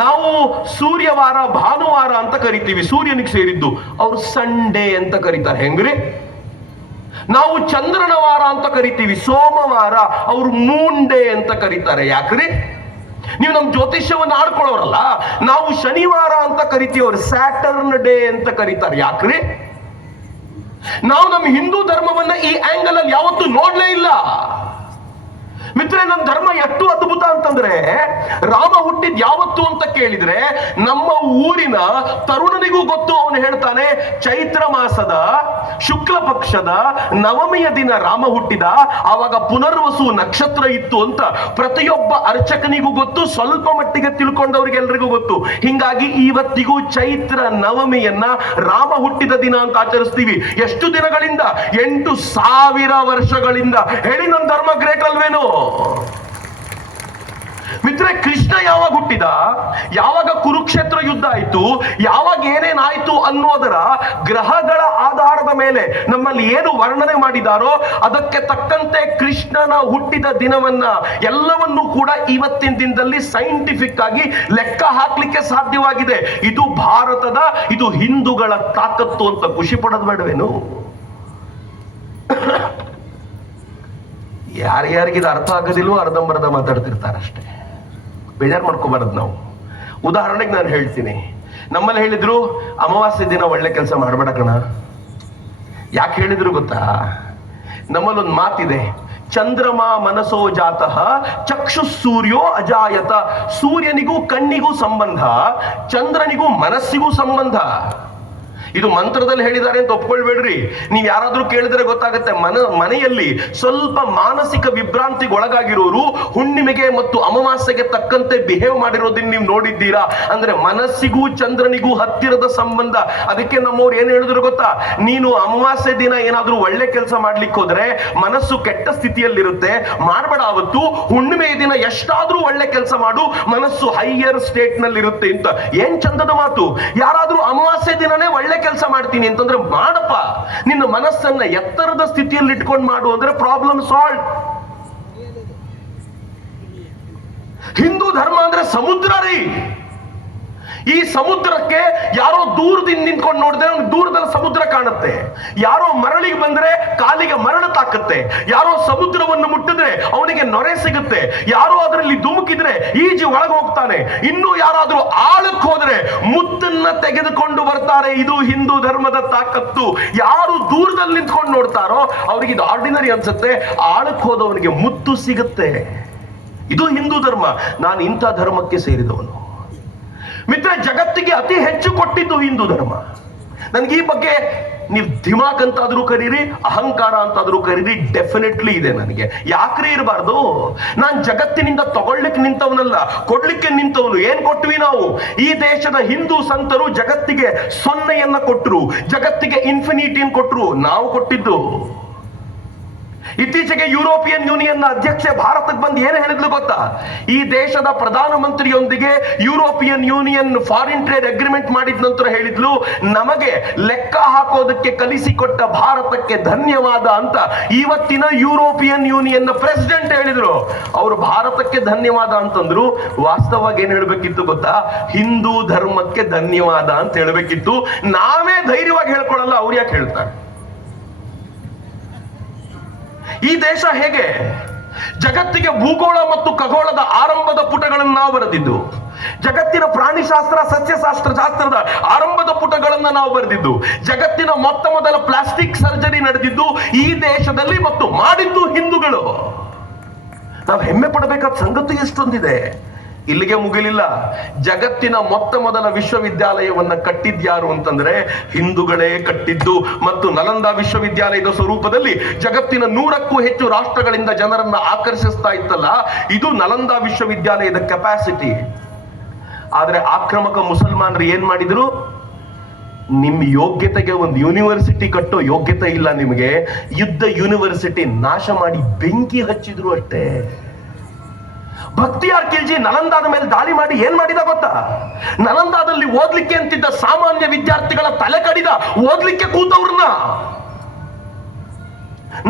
ನಾವು ಸೂರ್ಯವಾರ, ಭಾನುವಾರ ಅಂತ ಕರಿತೀವಿ, ಸೂರ್ಯನಿಗೆ ಸೇರಿದ್ದು. ಅವ್ರು ಸಂಡೇ ಅಂತ ಕರೀತಾರೆ. ಹೆಂಗ್ರಿ? ನಾವು ಚಂದ್ರನ ವಾರ ಅಂತ ಕರಿತೀವಿ, ಸೋಮವಾರ. ಅವ್ರು ಮೂನ್ ಡೇ ಅಂತ ಕರೀತಾರೆ. ಯಾಕ್ರಿ? ನೀವು ನಮ್ ಜ್ಯೋತಿಷ್ಯವನ್ನು ಆಡ್ಕೊಳ್ಳೋರಲ್ಲ, ನಾವು ಶನಿವಾರ ಅಂತ ಕರಿತೀವಿ, ಅವ್ರು ಸ್ಯಾಟರ್ನ್ ಡೇ ಅಂತ ಕರೀತಾರೆ. ಯಾಕ್ರಿ? ನಾವು ನಮ್ಮ ಹಿಂದೂ ಧರ್ಮವನ್ನ ಈ ಆಂಗಲ್ ಅಲ್ಲಿ ಯಾವತ್ತೂ ನೋಡ್ಲೇ ಇಲ್ಲ. ಮಿತ್ರ, ನಮ್ಮ ಧರ್ಮ ಎಷ್ಟು ಅದ್ಭುತ ಅಂತಂದ್ರೆ, ರಾಮ ಹುಟ್ಟಿದ್ ಯಾವತ್ತು ಅಂತ ಕೇಳಿದ್ರೆ ನಮ್ಮ ಊರಿನ ತರುಣನಿಗೂ ಗೊತ್ತು. ಅವನು ಹೇಳ್ತಾನೆ, ಚೈತ್ರ ಮಾಸದ ಶುಕ್ಲ ಪಕ್ಷದ ನವಮಿಯ ದಿನ ರಾಮ ಹುಟ್ಟಿದ, ಆವಾಗ ಪುನರ್ವಸು ನಕ್ಷತ್ರ ಇತ್ತು ಅಂತ ಪ್ರತಿಯೊಬ್ಬ ಅರ್ಚಕನಿಗೂ ಗೊತ್ತು, ಸ್ವಲ್ಪ ಮಟ್ಟಿಗೆ ತಿಳ್ಕೊಂಡವ್ರಿಗೆಲ್ರಿಗೂ ಗೊತ್ತು. ಹಿಂಗಾಗಿ ಇವತ್ತಿಗೂ ಚೈತ್ರ ನವಮಿಯನ್ನ ರಾಮ ಹುಟ್ಟಿದ ದಿನ ಅಂತ ಆಚರಿಸ್ತೀವಿ. ಎಷ್ಟು ದಿನಗಳಿಂದ? 8,000 ವರ್ಷಗಳಿಂದ. ಹೇಳಿ, ನಮ್ಮ ಧರ್ಮ ಗ್ರೇಟ್ ಅಲ್ವೇನು? ಮಿತ್ರ, ಕೃಷ್ಣ ಯಾವಾಗ ಹುಟ್ಟಿದ, ಯಾವಾಗ ಕುರುಕ್ಷೇತ್ರ ಯುದ್ಧ ಆಯ್ತು, ಯಾವಾಗ ಏನೇನಾಯ್ತು ಅನ್ನೋದರ ಗ್ರಹಗಳ ಆಧಾರದ ಮೇಲೆ ನಮ್ಮಲ್ಲಿ ಏನು ವರ್ಣನೆ ಮಾಡಿದಾರೋ ಅದಕ್ಕೆ ತಕ್ಕಂತೆ ಕೃಷ್ಣನ ಹುಟ್ಟಿದ ದಿನವನ್ನ ಎಲ್ಲವನ್ನೂ ಕೂಡ ಇವತ್ತಿನ ದಿನದಲ್ಲಿ ಸೈಂಟಿಫಿಕ್ ಆಗಿ ಲೆಕ್ಕ ಹಾಕ್ಲಿಕ್ಕೆ ಸಾಧ್ಯವಾಗಿದೆ. ಇದು ಭಾರತದ, ಇದು ಹಿಂದೂಗಳ ತಾಕತ್ತು ಅಂತ ಖುಷಿ ಪಡೋದು ಬೇಡವೇನು? ಯಾರ್ಯಾರಿಗಿದು ಅರ್ಥ ಆಗೋದಿಲ್ವೋ ಅರ್ಧಂಬರ್ಧ ಮಾತಾಡ್ತಿರ್ತಾರಷ್ಟೇ. ಬೇಜಾರು ಮಾಡ್ಕೋಬಾರದು ನಾವು. ಉದಾಹರಣೆಗೆ ನಾನು ಹೇಳ್ತೀನಿ, ನಮ್ಮಲ್ಲಿ ಹೇಳಿದ್ರು ಅಮಾವಾಸ್ಯೆ ದಿನ ಒಳ್ಳೆ ಕೆಲಸ ಮಾಡಬೇಡ ಕಣ. ಯಾಕೆ ಹೇಳಿದ್ರು ಗೊತ್ತಾ? ನಮ್ಮಲ್ಲೊಂದು ಮಾತಿದೆ, ಚಂದ್ರಮ ಮನಸೋ ಜಾತಃ ಚಕ್ಷು ಸೂರ್ಯೋ ಅಜಾಯತ. ಸೂರ್ಯನಿಗೂ ಕಣ್ಣಿಗೂ ಸಂಬಂಧ, ಚಂದ್ರನಿಗೂ ಮನಸ್ಸಿಗೂ ಸಂಬಂಧ. ಇದು ಮಂತ್ರದಲ್ಲಿ ಹೇಳಿದ್ದಾರೆ ಅಂತ ಒಪ್ಕೊಳ್ಬೇಡ್ರಿ. ನೀವು ಯಾರಾದ್ರೂ ಕೇಳಿದ್ರೆ ಗೊತ್ತಾಗುತ್ತೆ. ಮನೆಯಲ್ಲಿ ಸ್ವಲ್ಪ ಮಾನಸಿಕ ವಿಭ್ರಾಂತಿಗೆ ಒಳಗಾಗಿರೋರು ಹುಣ್ಣಿಮೆಗೆ ಮತ್ತು ಅಮಾವಾಸ್ಯೆಗೆ ತಕ್ಕಂತೆ ಬಿಹೇವ್ ಮಾಡಿರೋದನ್ನ ನೀವು ನೋಡಿದ್ದೀರಾ? ಅಂದ್ರೆ ಮನಸ್ಸಿಗೂ ಚಂದ್ರನಿಗೂ ಹತ್ತಿರದ ಸಂಬಂಧ. ಅದಕ್ಕೆ ನಮ್ಮವ್ರು ಏನ್ ಹೇಳಿದ್ರು ಗೊತ್ತಾ? ನೀನು ಅಮಾವಾಸ್ಯೆ ದಿನ ಏನಾದ್ರೂ ಒಳ್ಳೆ ಕೆಲಸ ಮಾಡ್ಲಿಕ್ಕೆ ಹೋದ್ರೆ ಮನಸ್ಸು ಕೆಟ್ಟ ಸ್ಥಿತಿಯಲ್ಲಿರುತ್ತೆ, ಮಾಡ್ಬೇಡ. ಅವತ್ತು ಹುಣ್ಣಿಮೆ ದಿನ ಎಷ್ಟಾದ್ರೂ ಒಳ್ಳೆ ಕೆಲಸ ಮಾಡು, ಮನಸ್ಸು ಹೈಯರ್ ಸ್ಟೇಟ್ ನಲ್ಲಿ ಇರುತ್ತೆ ಅಂತ. ಏನ್ ಚಂದದ ಮಾತು! ಯಾರಾದ್ರೂ ಅಮಾವಾಸ್ಯೆ ದಿನನೇ ಒಳ್ಳೆ ಕೆಲಸ ಮಾಡ್ತೀನಿ ಅಂತಂದ್ರೆ ಮಾಡಪ್ಪ. ನಿನ್ನ ಮನಸ್ಸನ್ನ ಎತ್ತರದ ಸ್ಥಿತಿಯಲ್ಲಿ ಇಟ್ಕೊಂಡು ಮಾಡು ಅಂದ್ರೆ ಪ್ರಾಬ್ಲಮ್ ಸಾಲ್ವ್. ಹಿಂದೂ ಧರ್ಮ ಅಂದ್ರೆ ಸಮುದ್ರ ರೀ. ಈ ಸಮುದ್ರಕ್ಕೆ ಯಾರೋ ದೂರದಿಂದ ನಿಂತ್ಕೊಂಡು ನೋಡಿದ್ರೆ ಅವ್ನಿಗೆ ದೂರದಲ್ಲಿ ಸಮುದ್ರ ಕಾಣುತ್ತೆ. ಯಾರೋ ಮರಳಿಗೆ ಬಂದ್ರೆ ಕಾಲಿಗೆ ಮರಳು ತಾಕತ್ತೆ. ಯಾರೋ ಸಮುದ್ರವನ್ನು ಮುಟ್ಟಿದ್ರೆ ಅವನಿಗೆ ನೊರೆ ಸಿಗುತ್ತೆ. ಯಾರೋ ಅದರಲ್ಲಿ ಧುಮುಕಿದ್ರೆ ಈಜಿ ಒಳಗೆ ಹೋಗ್ತಾನೆ. ಇನ್ನು ಯಾರಾದ್ರೂ ಆಳಕ್ಕೆ ಹೋದ್ರೆ ಮುತ್ತನ್ನ ತೆಗೆದುಕೊಂಡು ಬರ್ತಾರೆ. ಇದು ಹಿಂದೂ ಧರ್ಮದ ತಾಕತ್ತು. ಯಾರು ದೂರದಲ್ಲಿ ನಿಂತ್ಕೊಂಡು ನೋಡ್ತಾರೋ ಅವ್ರಿಗೆ ಇದು ಆರ್ಡಿನರಿ ಅನ್ಸುತ್ತೆ, ಆಳಕ್ಕೆ ಹೋದವನಿಗೆ ಮುತ್ತು ಸಿಗುತ್ತೆ. ಇದು ಹಿಂದೂ ಧರ್ಮ. ನಾನು ಇಂಥ ಧರ್ಮಕ್ಕೆ ಸೇರಿದವನು. ಮಿತ್ರ, ಜಗತ್ತಿಗೆ ಅತಿ ಹೆಚ್ಚು ಕೊಟ್ಟಿದ್ದು ಹಿಂದೂ ಧರ್ಮ. ನನಗೆ ಈ ಬಗ್ಗೆ ನೀವು ದಿಮಾಕ್ ಅಂತಾದ್ರೂ ಕರೀರಿ, ಅಹಂಕಾರ ಅಂತಾದ್ರೂ ಕರೀರಿ, ಡೆಫಿನೆಟ್ಲಿ ಇದೆ ನನಗೆ. ಯಾಕ್ರಿ ಇರಬಾರ್ದು? ನಾನು ಜಗತ್ತಿನಿಂದ ತಗೊಳ್ಳಿಕ್ಕೆ ನಿಂತವನಲ್ಲ, ಕೊಡ್ಲಿಕ್ಕೆ ನಿಂತವನು. ಏನ್ ಕೊಟ್ವಿ ನಾವು? ಈ ದೇಶದ ಹಿಂದೂ ಸಂತರು ಜಗತ್ತಿಗೆ 0 ಕೊಟ್ಟರು, ಜಗತ್ತಿಗೆ ಇನ್ಫಿನಿಟಿಯನ್ನು ಕೊಟ್ಟರು. ನಾವು ಕೊಟ್ಟಿದ್ದು. ಇತ್ತೀಚೆಗೆ ಯುರೋಪಿಯನ್ ಯೂನಿಯನ್ ಅಧ್ಯಕ್ಷೆ ಭಾರತಕ್ಕೆ ಬಂದು ಏನು ಹೇಳಿದ್ಲು ಗೊತ್ತಾ? ಈ ದೇಶದ ಪ್ರಧಾನಮಂತ್ರಿಯೊಂದಿಗೆ European union foreign trade agreement ಮಾಡಿದ ನಂತರ ಹೇಳಿದ್ಲು, ನಮಗೆ ಲೆಕ್ಕ ಹಾಕೋದಕ್ಕೆ ಕಲಿಸಿಕೊಟ್ಟ ಭಾರತಕ್ಕೆ ಧನ್ಯವಾದ ಅಂತ. ಇವತ್ತಿನ ಯುರೋಪಿಯನ್ ಯೂನಿಯನ್ ಪ್ರೆಸಿಡೆಂಟ್ ಹೇಳಿದ್ರು. ಅವರು ಭಾರತಕ್ಕೆ ಧನ್ಯವಾದ ಅಂತಂದ್ರು. ವಾಸ್ತವವಾಗಿ ಏನ್ ಹೇಳ್ಬೇಕಿತ್ತು ಗೊತ್ತಾ? ಹಿಂದೂ ಧರ್ಮಕ್ಕೆ ಧನ್ಯವಾದ ಅಂತ ಹೇಳ್ಬೇಕಿತ್ತು. ನಾವೇ ಧೈರ್ಯವಾಗಿ ಹೇಳ್ಕೊಳಲ್ಲ, ಅವ್ರು ಯಾಕೆ ಹೇಳ್ತಾರೆ? ಈ ದೇಶ ಹೇಗೆ ಜಗತ್ತಿಗೆ ಭೂಗೋಳ ಮತ್ತು ಖಗೋಳದ ಆರಂಭದ ಪುಟಗಳನ್ನು ನಾವು ಬರೆದಿದ್ದು, ಜಗತ್ತಿನ ಪ್ರಾಣಿಶಾಸ್ತ್ರ ಶಾಸ್ತ್ರದ ಆರಂಭದ ಪುಟಗಳನ್ನು ನಾವು ಬರೆದಿದ್ದು, ಜಗತ್ತಿನ ಮೊದಲ ಪ್ಲಾಸ್ಟಿಕ್ ಸರ್ಜರಿ ನಡೆದಿದ್ದು ಈ ದೇಶದಲ್ಲಿ ಮತ್ತು ಮಾಡಿದ್ದು ಹಿಂದೂಗಳು. ನಾವು ಹೆಮ್ಮೆ ಪಡಬೇಕಾದ ಸಂಗತಿ ಎಷ್ಟೊಂದಿದೆ. ಇಲ್ಲಿಗೆ ಮುಗಿಲಿಲ್ಲ. ಜಗತ್ತಿನ ಮೊದಲ ವಿಶ್ವವಿದ್ಯಾಲಯವನ್ನ ಕಟ್ಟಿದ್ಯಾರು ಅಂತಂದ್ರೆ ಹಿಂದೂಗಳೇ ಕಟ್ಟಿದ್ದು. ಮತ್ತು ನಲಂದಾ ವಿಶ್ವವಿದ್ಯಾಲಯದ ಸ್ವರೂಪದಲ್ಲಿ ಜಗತ್ತಿನ 100ಕ್ಕೂ ಹೆಚ್ಚು ರಾಷ್ಟ್ರಗಳಿಂದ ಜನರನ್ನ ಆಕರ್ಷಿಸ್ತಾ ಇತ್ತಲ್ಲ, ಇದು ನಲಂದಾ ವಿಶ್ವವಿದ್ಯಾಲಯದ ಕೆಪಾಸಿಟಿ. ಆದ್ರೆ ಆಕ್ರಮಕ ಮುಸಲ್ಮಾನರು ಏನ್ ಮಾಡಿದ್ರು? ನಿಮ್ ಯೋಗ್ಯತೆಗೆ ಒಂದು ಯೂನಿವರ್ಸಿಟಿ ಕಟ್ಟೋ ಯೋಗ್ಯತೆ ಇಲ್ಲ ನಿಮಗೆ, ಯುದ್ಧ ಯೂನಿವರ್ಸಿಟಿ ನಾಶ ಮಾಡಿ ಬೆಂಕಿ ಹಚ್ಚಿದ್ರು ಅಷ್ಟೇ. ಭಕ್ತಿಯಾರ್ ಖಿಲ್ಜಿ ನಲಂದಾದ ಮೇಲೆ ದಾಳಿ ಮಾಡಿ ಏನ್ ಮಾಡಿದ ಗೊತ್ತಾ? ನಲಂದಾದಲ್ಲಿ ಓದ್ಲಿಕ್ಕೆ ಅಂತಿದ್ದ ಸಾಮಾನ್ಯ ವಿದ್ಯಾರ್ಥಿಗಳ ತಲೆ ಕಡಿದ, ಓದ್ಲಿಕ್ಕೆ ಕೂತವ್ರನ್ನ.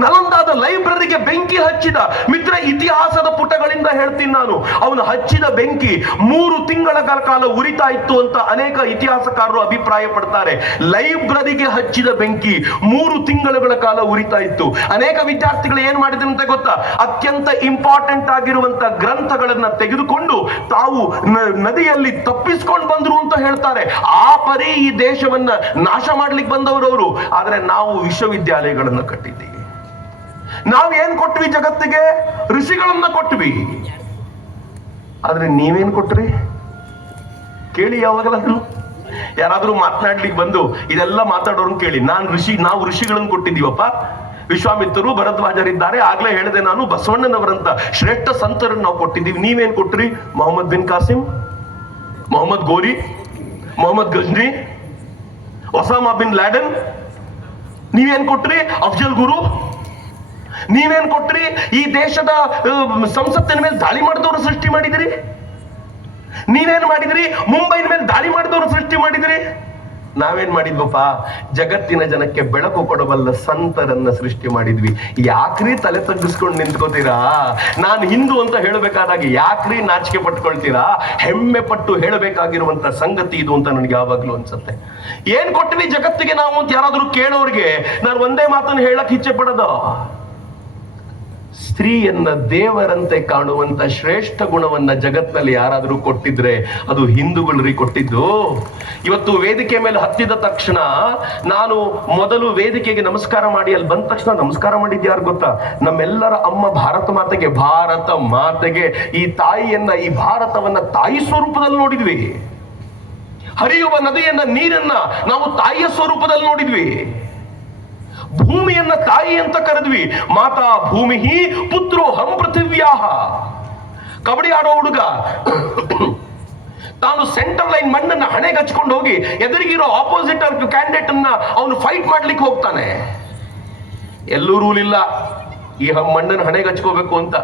ನಲಂದಾದ ಲೈಬ್ರರಿಗೆ ಬೆಂಕಿ ಹಚ್ಚಿದ. ಮಿತ್ರ, ಇತಿಹಾಸದ ಪುಟಗಳಿಂದ ಹೇಳ್ತೀನಿ ನಾನು, ಅವನು ಹಚ್ಚಿದ ಬೆಂಕಿ 3 ತಿಂಗಳ ಕಾಲ ಉರಿತಾ ಇತ್ತು ಅಂತ ಅನೇಕ ಇತಿಹಾಸಕಾರರು ಅಭಿಪ್ರಾಯ ಪಡ್ತಾರೆ. ಲೈಬ್ರರಿಗೆ ಹಚ್ಚಿದ ಬೆಂಕಿ 3 ತಿಂಗಳ ಕಾಲ ಉರಿತಾ ಇತ್ತು. ಅನೇಕ ವಿದ್ಯಾರ್ಥಿಗಳು ಏನ್ ಮಾಡಿದ್ರಂತೆ ಗೊತ್ತಾ? ಅತ್ಯಂತ ಇಂಪಾರ್ಟೆಂಟ್ ಆಗಿರುವಂತ ಗ್ರಂಥಗಳನ್ನ ತೆಗೆದುಕೊಂಡು ತಾವು ನದಿಯಲ್ಲಿ ತಪ್ಪಿಸ್ಕೊಂಡು ಬಂದ್ರು ಅಂತ ಹೇಳ್ತಾರೆ. ಆ ಪರಿ ಈ ದೇಶವನ್ನ ನಾಶ ಮಾಡ್ಲಿಕ್ಕೆ ಬಂದವರವರು. ಆದ್ರೆ ನಾವು ವಿಶ್ವವಿದ್ಯಾಲಯಗಳನ್ನ ಕಟ್ಟಿದ್ದೀವಿ. ನಾವು ಏನ್ ಕೊಟ್ವಿ ಜಗತ್ತಿಗೆ? ಋಷಿಗಳನ್ನ ಕೊಟ್ವಿ. ಆದ್ರೆ ನೀವೇನ್ ಕೊಟ್ರಿ ಕೇಳಿ. ಯಾವಾಗಲಾದ್ರು ಯಾರಾದ್ರೂ ಮಾತನಾಡ್ಲಿಕ್ಕೆ ಬಂದು ಇದೆಲ್ಲ ಮಾತಾಡೋರು ಕೇಳಿ, ನಾವು ಋಷಿಗಳನ್ನು ಕೊಟ್ಟಿದ್ದೀವಪ್ಪ. ವಿಶ್ವಾಮಿತ್ರರು, ಭರದ್ವಾಜರಿದ್ದಾರೆ. ಆಗ್ಲೇ ಹೇಳಿದೆ ನಾನು, ಬಸವಣ್ಣನವರಂತ ಶ್ರೇಷ್ಠ ಸಂತರನ್ನು ನಾವು ಕೊಟ್ಟಿದ್ದೀವಿ. ನೀವೇನ್ ಕೊಟ್ರಿ? Mohammed bin Qasim, Mohammed Ghori, Mohammed Ghazni, Osama bin Laden. ನೀವೇನ್ ಕೊಟ್ರಿ? ಅಫ್ಜಲ್ ಗುರು. ನೀವೇನ್ ಕೊಟ್ರಿ? ಈ ದೇಶದ ಸಂಸತ್ತಿನ ಮೇಲೆ ದಾಳಿ ಮಾಡಿದವರು ಸೃಷ್ಟಿ ಮಾಡಿದಿರಿ. ನೀವೇನ್ ಮಾಡಿದ್ರಿ? ಮುಂಬೈನ ಮೇಲೆ ದಾಳಿ ಮಾಡಿದವರು ಸೃಷ್ಟಿ ಮಾಡಿದಿರಿ. ನಾವೇನ್ ಮಾಡಿದ್ವಪ್ಪ? ಜಗತ್ತಿನ ಜನಕ್ಕೆ ಬೆಳಕು ಕೊಡಬಲ್ಲ ಸಂತರನ್ನ ಸೃಷ್ಟಿ ಮಾಡಿದ್ವಿ. ಯಾಕ್ರಿ ತಲೆ ತಗ್ಗಿಸ್ಕೊಂಡು ನಿಂತ್ಕೋತೀರಾ? ನಾನು ಹಿಂದೂ ಅಂತ ಹೇಳಬೇಕಾದಾಗ ಯಾಕ್ರಿ ನಾಚಿಕೆ ಪಟ್ಕೊಳ್ತೀರಾ? ಹೆಮ್ಮೆ ಪಟ್ಟು ಹೇಳಬೇಕಾಗಿರುವಂತ ಸಂಗತಿ ಇದು ಅಂತ ನನಗೆ ಯಾವಾಗ್ಲೂ ಅನ್ಸುತ್ತೆ. ಏನ್ ಕೊಟ್ಟಿವಿ ಜಗತ್ತಿಗೆ ನಾವು ಅಂತ ಯಾರಾದ್ರೂ ಕೇಳೋರ್ಗೆ ನಾನು ಒಂದೇ ಮಾತನ್ನು ಹೇಳಕ್ ಇಚ್ಛೆ ಪಡೋದು, ಸ್ತ್ರೀಯನ್ನ ದೇವರಂತೆ ಕಾಣುವಂತ ಶ್ರೇಷ್ಠ ಗುಣವನ್ನ ಜಗತ್ನಲ್ಲಿ ಯಾರಾದರೂ ಕೊಟ್ಟಿದ್ರೆ ಅದು ಹಿಂದೂಗಳಿಗೆ ಕೊಟ್ಟಿದ್ದು. ಇವತ್ತು ವೇದಿಕೆ ಮೇಲೆ ಹತ್ತಿದ ತಕ್ಷಣ ನಾನು ಮೊದಲು ವೇದಿಕೆಗೆ ನಮಸ್ಕಾರ ಮಾಡಿ ಅಲ್ಲಿ ಬಂದ ತಕ್ಷಣ ನಮಸ್ಕಾರ ಮಾಡಿದ್ದು ಯಾರು ಗೊತ್ತಾ? ನಮ್ಮೆಲ್ಲರ ಅಮ್ಮ ಭಾರತ ಮಾತೆಗೆ. ಭಾರತ ಮಾತೆಗೆ, ಈ ತಾಯಿಯನ್ನ, ಈ ಭಾರತವನ್ನ ತಾಯಿ ಸ್ವರೂಪದಲ್ಲಿ ನೋಡಿದ್ವಿ. ಹರಿಯುವ ನದಿಯನ್ನ, ನೀರನ್ನ ನಾವು ತಾಯಿಯ ಸ್ವರೂಪದಲ್ಲಿ ನೋಡಿದ್ವಿ. ಭೂಮಿಯನ್ನ ತಾಯಿ ಅಂತ ಕರೆದ್ವಿ. ಮಾತಾ ಭೂಮಿ ಪುತ್ರೋ ಹಂ ಪೃಥಿವ್ಯಾಹ. ಕಬಡ್ಡಿ ಆಡೋ ಹುಡುಗ ತಾನು ಸೆಂಟರ್ ಲೈನ್ ಮಣ್ಣನ್ನ ಹಣೆಗೆ ಹಚ್ಕೊಂಡು ಹೋಗಿ ಎದುರಿಗಿರೋ ಆಪೋಸಿಟ್ ಕ್ಯಾಂಡಿಡೇಟ್ ಅನ್ನ ಅವನು ಫೈಟ್ ಮಾಡ್ಲಿಕ್ಕೆ ಹೋಗ್ತಾನೆ. ಎಲ್ಲೂ ರೂಲ್ ಇಲ್ಲ ಈ ಮಣ್ಣನ್ನು ಹಣೆಗೆ ಹಚ್ಕೋಬೇಕು ಅಂತ.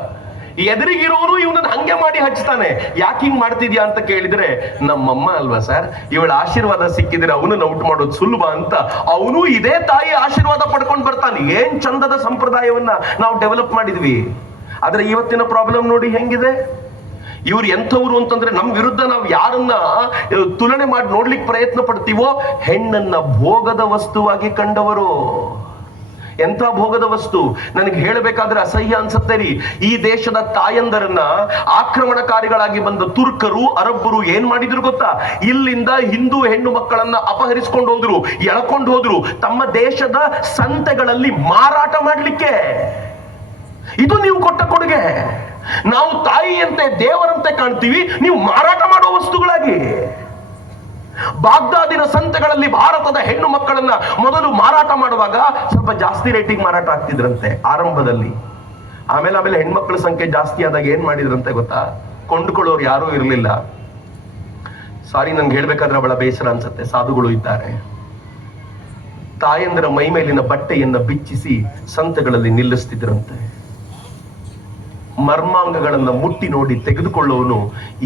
ಎದುರಿಗಿರೋರು ಇವನನ್ನ ಹಂಗೆ ಮಾಡಿ ಹಚ್ತಾನೆ. ಯಾಕೆ ಹಿಂಗ್ ಮಾಡ್ತಿದ್ಯಾ ಅಂತ ಕೇಳಿದ್ರೆ, ನಮ್ಮಮ್ಮ ಅಲ್ವಾ ಸರ್, ಇವಳ ಆಶೀರ್ವಾದ ಸಿಕ್ಕಿದ್ರೆ ಅವನನ್ನ ಔಟ್ ಮಾಡೋದು ಸುಲಭ ಅಂತ ಅವನು ಇದೇ ತಾಯಿ ಆಶೀರ್ವಾದ ಪಡ್ಕೊಂಡು ಬರ್ತಾನೆ. ಏನ್ ಚಂದದ ಸಂಪ್ರದಾಯವನ್ನ ನಾವು ಡೆವಲಪ್ ಮಾಡಿದ್ವಿ. ಆದ್ರೆ ಇವತ್ತಿನ ಪ್ರಾಬ್ಲಮ್ ನೋಡಿ ಹೆಂಗಿದೆ. ಇವ್ರು ಎಂಥವ್ರು ಅಂತಂದ್ರೆ ನಮ್ ವಿರುದ್ಧ ನಾವು ಯಾರನ್ನ ತುಲನೆ ಮಾಡಿ ನೋಡ್ಲಿಕ್ಕೆ ಪ್ರಯತ್ನ ಪಡ್ತೀವೋ ಹೆಣ್ಣನ್ನ ಭೋಗದ ವಸ್ತುವಾಗಿ ಕಂಡವರು. ಎಂಥ ಭೋಗದ ವಸ್ತು ನನಗೆ ಹೇಳಬೇಕಾದ್ರೆ ಅಸಹ್ಯ ಅನ್ಸುತ್ತೆ ರೀ. ಈ ದೇಶದ ತಾಯಂದರನ್ನ ಆಕ್ರಮಣಕಾರಿಗಳಾಗಿ ಬಂದ ತುರ್ಕರು, ಅರಬ್ಬರು ಏನ್ ಮಾಡಿದ್ರು ಗೊತ್ತಾ? ಇಲ್ಲಿಂದ ಹಿಂದೂ ಹೆಣ್ಣು ಮಕ್ಕಳನ್ನ ಅಪಹರಿಸ್ಕೊಂಡು ಹೋದ್ರು, ಎಳ್ಕೊಂಡು ಹೋದ್ರು, ತಮ್ಮ ದೇಶದ ಸಂತೆಗಳಲ್ಲಿ ಮಾರಾಟ ಮಾಡ್ಲಿಕ್ಕೆ. ಇದು ನೀವು ಕೊಟ್ಟ ಕೊಡುಗೆ. ನಾವು ತಾಯಿಯಂತೆ ದೇವರಂತೆ ಕಾಣ್ತೀವಿ, ನೀವು ಮಾರಾಟ ಮಾಡೋ ವಸ್ತುಗಳಾಗಿ. ಬಾಗ್ದಾದಿನ ಸಂತೆಗಳಲ್ಲಿ ಭಾರತದ ಹೆಣ್ಣು ಮಕ್ಕಳನ್ನ ಮೊದಲು ಮಾರಾಟ ಮಾಡುವಾಗ ಸ್ವಲ್ಪ ಜಾಸ್ತಿ ರೇಟಿಗೆ ಮಾರಾಟ ಆಗ್ತಿದ್ರಂತೆ ಆರಂಭದಲ್ಲಿ. ಆಮೇಲೆ ಹೆಣ್ಮಕ್ಳ ಸಂಖ್ಯೆ ಜಾಸ್ತಿ ಆದಾಗ ಏನ್ ಮಾಡಿದ್ರಂತೆ ಗೊತ್ತಾ? ಕೊಂಡುಕೊಳ್ಳೋರು ಯಾರೂ ಇರಲಿಲ್ಲ. ಸಾರಿ, ನನ್ಗೆ ಹೇಳ್ಬೇಕಾದ್ರೆ ಬಹಳ ಬೇಸರ ಅನ್ಸುತ್ತೆ. ಸಾಧುಗಳು ಇದ್ದಾರೆ, ತಾಯಂದರ ಮೈ ಮೇಲಿನ ಬಟ್ಟೆಯನ್ನ ಬಿಚ್ಚಿಸಿ ಸಂತೆಗಳಲ್ಲಿ ನಿಲ್ಲಿಸ್ತಿದ್ರಂತೆ. ಮರ್ಮಾಂಗಗಳನ್ನ ಮುಟ್ಟಿ ನೋಡಿ ತೆಗೆದುಕೊಳ್ಳುವನು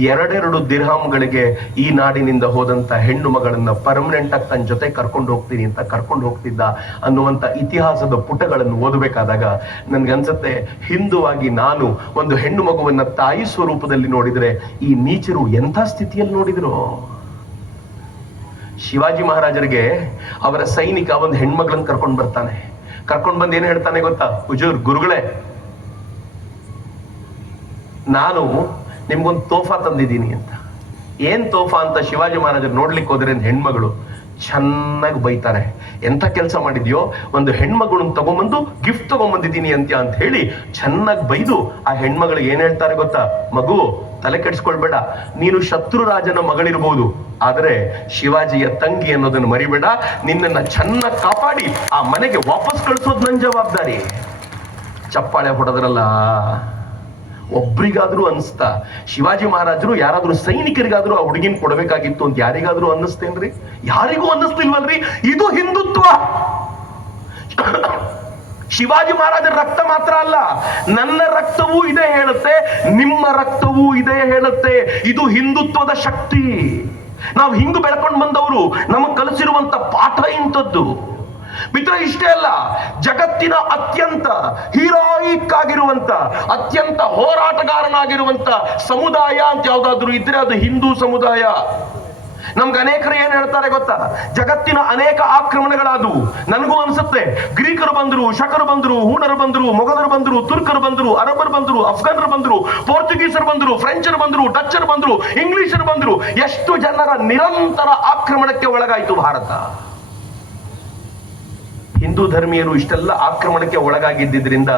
2 ದಿರ್ಹಾಮ್ಗಳಿಗೆ ಈ ನಾಡಿನಿಂದ ಹೋದಂತ ಹೆಣ್ಣು ಮಗಳನ್ನ ಪರ್ಮನೆಂಟ್ ಆಗಿ ತನ್ನ ಜೊತೆ ಕರ್ಕೊಂಡು ಹೋಗ್ತೀನಿ ಅಂತ ಕರ್ಕೊಂಡು ಹೋಗ್ತಿದ್ದ ಅನ್ನುವಂತ ಇತಿಹಾಸದ ಪುಟಗಳನ್ನು ಓದಬೇಕಾದಾಗ ನನ್ಗನ್ಸುತ್ತೆ, ಹಿಂದುವಾಗಿ ನಾನು ಒಂದು ಹೆಣ್ಣು ಮಗುವನ್ನ ತಾಯಿ ಸ್ವರೂಪದಲ್ಲಿ ನೋಡಿದ್ರೆ ಈ ನೀಚರು ಎಂಥ ಸ್ಥಿತಿಯಲ್ಲಿ ನೋಡಿದ್ರು. ಶಿವಾಜಿ ಮಹಾರಾಜರಿಗೆ ಅವರ ಸೈನಿಕ ಒಂದು ಹೆಣ್ಮಗಳನ್ನ ಕರ್ಕೊಂಡು ಬರ್ತಾನೆ. ಕರ್ಕೊಂಡು ಬಂದು ಏನ್ ಹೇಳ್ತಾನೆ ಗೊತ್ತಾ? ಹುಜೂರ್ ಗುರುಗಳೇ, ನಾನು ನಿಮ್ಗೊಂದು ತೋಫಾ ತಂದಿದ್ದೀನಿ ಅಂತ. ಏನ್ ತೋಫಾ ಅಂತ ಶಿವಾಜಿ ಮಹಾರಾಜರು ನೋಡ್ಲಿಕ್ಕೆ ಹೋದ್ರೆ ಹೆಣ್ಮಗಳು ಚೆನ್ನಾಗಿ ಬೈತಾರೆ. ಎಂಥ ಕೆಲಸ ಮಾಡಿದ್ಯೋ, ಒಂದು ಹೆಣ್ಮಗಳನ್ನ ತಗೊಂಬಂದು ಗಿಫ್ಟ್ ತಗೊಂಬಂದಿದ್ದೀನಿ ಅಂತ ಹೇಳಿ ಚೆನ್ನಾಗಿ ಬೈದು ಆ ಹೆಣ್ಮಗಳಿಗೆ ಏನ್ ಹೇಳ್ತಾರೆ ಗೊತ್ತಾ? ಮಗು, ತಲೆ ಕೆಡಿಸ್ಕೊಳ್ಬೇಡ, ನೀನು ಶತ್ರುರಾಜನ ಮಗಳಿರ್ಬೋದು, ಆದ್ರೆ ಶಿವಾಜಿಯ ತಂಗಿ ಅನ್ನೋದನ್ನ ಮರಿಬೇಡ. ನಿನ್ನನ್ನ ಚೆನ್ನಾಗಿ ಕಾಪಾಡಿ ಆ ಮನೆಗೆ ವಾಪಸ್ ಕಳಿಸೋದು ನನ್ ಜವಾಬ್ದಾರಿ. ಚಪ್ಪಾಳೆ ಹೊಡೆದ್ರಲ್ಲ. ಒಬ್ರಿಗಾದ್ರೂ ಅನ್ಸ್ತಾ ಶಿವಾಜಿ ಮಹಾರಾಜರು ಯಾರಾದ್ರೂ ಸೈನಿಕರಿಗಾದ್ರೂ ಆ ಹುಡುಗಿನ ಕೊಡಬೇಕಾಗಿತ್ತು ಅಂತ ಯಾರಿಗಾದ್ರೂ ಅನ್ನಿಸ್ತೇನ್ರಿ? ಯಾರಿಗೂ ಅನ್ನಿಸ್ತಿಲ್ವಲ್ರಿ? ಇದು ಹಿಂದುತ್ವ. ಶಿವಾಜಿ ಮಹಾರಾಜರ ರಕ್ತ ಮಾತ್ರ ಅಲ್ಲ, ನನ್ನ ರಕ್ತವೂ ಇದೇ ಹೇಳುತ್ತೆ, ನಿಮ್ಮ ರಕ್ತವೂ ಇದೇ ಹೇಳುತ್ತೆ. ಇದು ಹಿಂದುತ್ವದ ಶಕ್ತಿ. ನಾವು ಹಿಂಗು ಬೆಳ್ಕೊಂಡು ಬಂದವರು, ನಮಗೆ ಕಲಿಸಿರುವಂತ ಪಾಠ ಇಂಥದ್ದು. ಮಿತ್ರ, ಇಷ್ಟೇ ಅಲ್ಲ, ಜಗತ್ತಿನ ಅತ್ಯಂತ ಹೀರೋಯಿಕ್ ಆಗಿರುವಂತ, ಅತ್ಯಂತ ಹೋರಾಟಗಾರನಾಗಿರುವಂತ ಸಮುದಾಯ ಅಂತ ಯಾವ್ದಾದ್ರು ಇದ್ರೆ ಅದು ಹಿಂದೂ ಸಮುದಾಯ. ನಮ್ಗೆ ಅನೇಕರು ಏನ್ ಹೇಳ್ತಾರೆ ಗೊತ್ತಾ? ಜಗತ್ತಿನ ಅನೇಕ ಆಕ್ರಮಣಗಳಾದವು. ನನಗೂ ಅನ್ಸುತ್ತೆ, ಗ್ರೀಕರು ಬಂದ್ರು, ಶಕರು ಬಂದ್ರು, ಹೂಣರು ಬಂದ್ರು, ಮೊಘಲರು ಬಂದ್ರು, ತುರ್ಕರು ಬಂದ್ರು, ಅರಬರು ಬಂದ್ರು, ಅಫ್ಘಾನರು ಬಂದ್ರು, ಪೋರ್ಚುಗೀಸರು ಬಂದ್ರು, ಫ್ರೆಂಚರು ಬಂದ್ರು, ಡಚ್ಚರು ಬಂದ್ರು, ಇಂಗ್ಲಿಷರು ಬಂದ್ರು. ಎಷ್ಟು ಜನರ ನಿರಂತರ ಆಕ್ರಮಣಕ್ಕೆ ಒಳಗಾಯಿತು ಭಾರತ. ಹಿಂದೂ ಧರ್ಮೀಯರು ಇಷ್ಟೆಲ್ಲ ಆಕ್ರಮಣಕ್ಕೆ ಒಳಗಾಗಿದ್ದರಿಂದ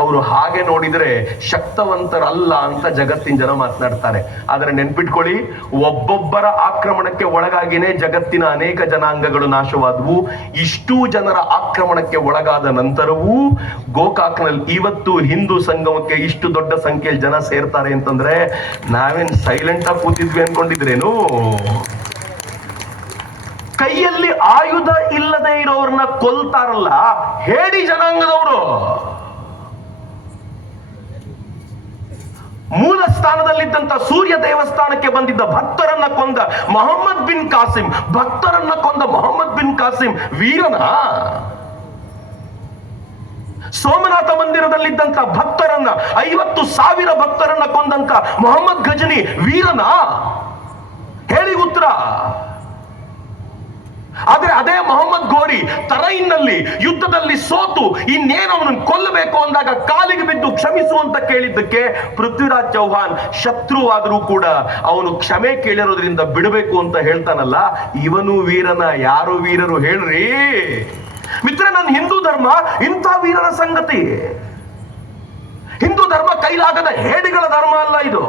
ಅವರು ಹಾಗೆ ನೋಡಿದ್ರೆ ಶಕ್ತವಂತರಲ್ಲ ಅಂತ ಜಗತ್ತಿನ ಜನ ಮಾತನಾಡ್ತಾರೆ. ಆದ್ರೆ ನೆನ್ಪಿಟ್ಕೊಳ್ಳಿ, ಒಬ್ಬೊಬ್ಬರ ಆಕ್ರಮಣಕ್ಕೆ ಒಳಗಾಗಿನೇ ಜಗತ್ತಿನ ಅನೇಕ ಜನಾಂಗಗಳು ನಾಶವಾದವು. ಇಷ್ಟೂ ಜನರ ಆಕ್ರಮಣಕ್ಕೆ ಒಳಗಾದ ನಂತರವೂ ಗೋಕಾಕ್ನಲ್ಲಿ ಇವತ್ತು ಹಿಂದೂ ಸಂಗಮಕ್ಕೆ ಇಷ್ಟು ದೊಡ್ಡ ಸಂಖ್ಯೆಯಲ್ಲಿ ಜನ ಸೇರ್ತಾರೆ ಅಂತಂದ್ರೆ ನಾವೇನ್ ಸೈಲೆಂಟ್ ಆಗಿ ಕೂತಿದ್ವಿ ಅನ್ಕೊಂಡಿದ್ರೇನು? ಕೈಯಲ್ಲಿ ಆಯುಧ ಇಲ್ಲದೆ ಇರೋರ್ನ ಕೊಲ್ತಾರಲ್ಲ, ಹೇಡಿ ಜನಾಂಗದವರು. ಮೂಲ ಸ್ಥಾನದಲ್ಲಿದ್ದಂತ ಸೂರ್ಯ ದೇವಸ್ಥಾನಕ್ಕೆ ಬಂದಿದ್ದ ಭಕ್ತರನ್ನ ಕೊಂದ ಮೊಹಮ್ಮದ್ ಬಿನ್ ಕಾಸಿಂ, ಭಕ್ತರನ್ನ ಕೊಂದ ಮೊಹಮ್ಮದ್ ಬಿನ್ ಕಾಸಿಂ ವೀರನ? ಸೋಮನಾಥ ಮಂದಿರದಲ್ಲಿದ್ದಂತ ಭಕ್ತರನ್ನ, 50,000 ಭಕ್ತರನ್ನ ಕೊಂದಂತ ಮೊಹಮ್ಮದ್ ಗಜನಿ ವೀರನ? ಹೇಳಿ ಉತ್ತರ. ಆದ್ರೆ ಅದೇ ಮೊಹಮ್ಮದ್ ಗೋರಿ ತರೈನ್ನಲ್ಲಿ ಯುದ್ಧದಲ್ಲಿ ಸೋತು ಇನ್ನೇನು ಅವನನ್ನು ಕೊಲ್ಲಬೇಕು ಅಂದಾಗ ಕಾಲಿಗೆ ಬಿದ್ದು ಕ್ಷಮಿಸು ಅಂತ ಕೇಳಿದ್ದಕ್ಕೆ ಪೃಥ್ವಿರಾಜ್ ಚೌಹಾಣ್ ಶತ್ರುವಾದರೂ ಕೂಡ ಅವನು ಕ್ಷಮೆ ಕೇಳಿರೋದ್ರಿಂದ ಬಿಡಬೇಕು ಅಂತ ಹೇಳ್ತಾನಲ್ಲ, ಇವನು ವೀರನ? ಯಾರು ವೀರರು ಹೇಳ್ರಿ ಮಿತ್ರ? ನನ್ನ ಹಿಂದೂ ಧರ್ಮ ಇಂಥ ವೀರನ ಸಂಗತಿ. ಹಿಂದೂ ಧರ್ಮ ಕೈಲಾಗದ ಹೇಡಿಗಳ ಧರ್ಮ ಅಲ್ಲ ಇದು.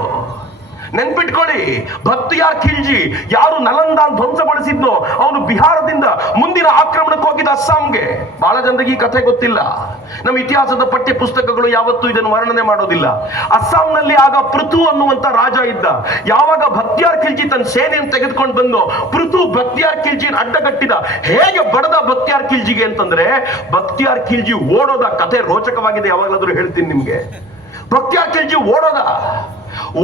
ನೆನ್ಪಿಟ್ಕೊಳ್ಳಿ, ಭಕ್ತಿಯಾರ್ ಖಿಲ್ಜಿ ಯಾರು ನಲಂದ ಧ್ವಂಸಗೊಳಿಸಿದ್ನೋ ಅವನು ಬಿಹಾರದಿಂದ ಮುಂದಿನ ಆಕ್ರಮಣಕ್ಕೆ ಹೋಗಿದ್ದ ಅಸ್ಸಾಂಗೆ. ಬಹಳ ಜನರಿಗೆ ಈ ಕಥೆ ಗೊತ್ತಿಲ್ಲ. ನಮ್ಮ ಇತಿಹಾಸದ ಪಠ್ಯ ಪುಸ್ತಕಗಳು ಯಾವತ್ತೂ ಇದನ್ನು ವರ್ಣನೆ ಮಾಡೋದಿಲ್ಲ. ಅಸ್ಸಾಂನಲ್ಲಿ ಆಗ ಪೃಥು ಅನ್ನುವಂತ ರಾಜ ಇದ್ದ. ಯಾವಾಗ ಭಕ್ತಿಯಾರ್ ಖಿಲ್ಜಿ ತನ್ನ ಸೇನೆಯನ್ನು ತೆಗೆದುಕೊಂಡು ಬಂದು ಪೃಥು ಭಕ್ತಿಯಾರ್ ಖಿಲ್ಜಿನ ಅಡ್ಡಗಟ್ಟಿದ. ಹೇಗೆ ಬಡದ ಭಕ್ತಿಯಾರ್ ಖಿಲ್ಜಿಗೆ ಅಂತಂದ್ರೆ, ಭಕ್ತಿಯಾರ್ ಖಿಲ್ಜಿ ಓಡೋದ ಕಥೆ ರೋಚಕವಾಗಿದೆ, ಯಾವಾಗಲಾದ್ರೂ ಹೇಳ್ತೀನಿ ನಿಮ್ಗೆ. ಭಕ್ತಿಯಾರ್ ಖಿಲ್ಜಿ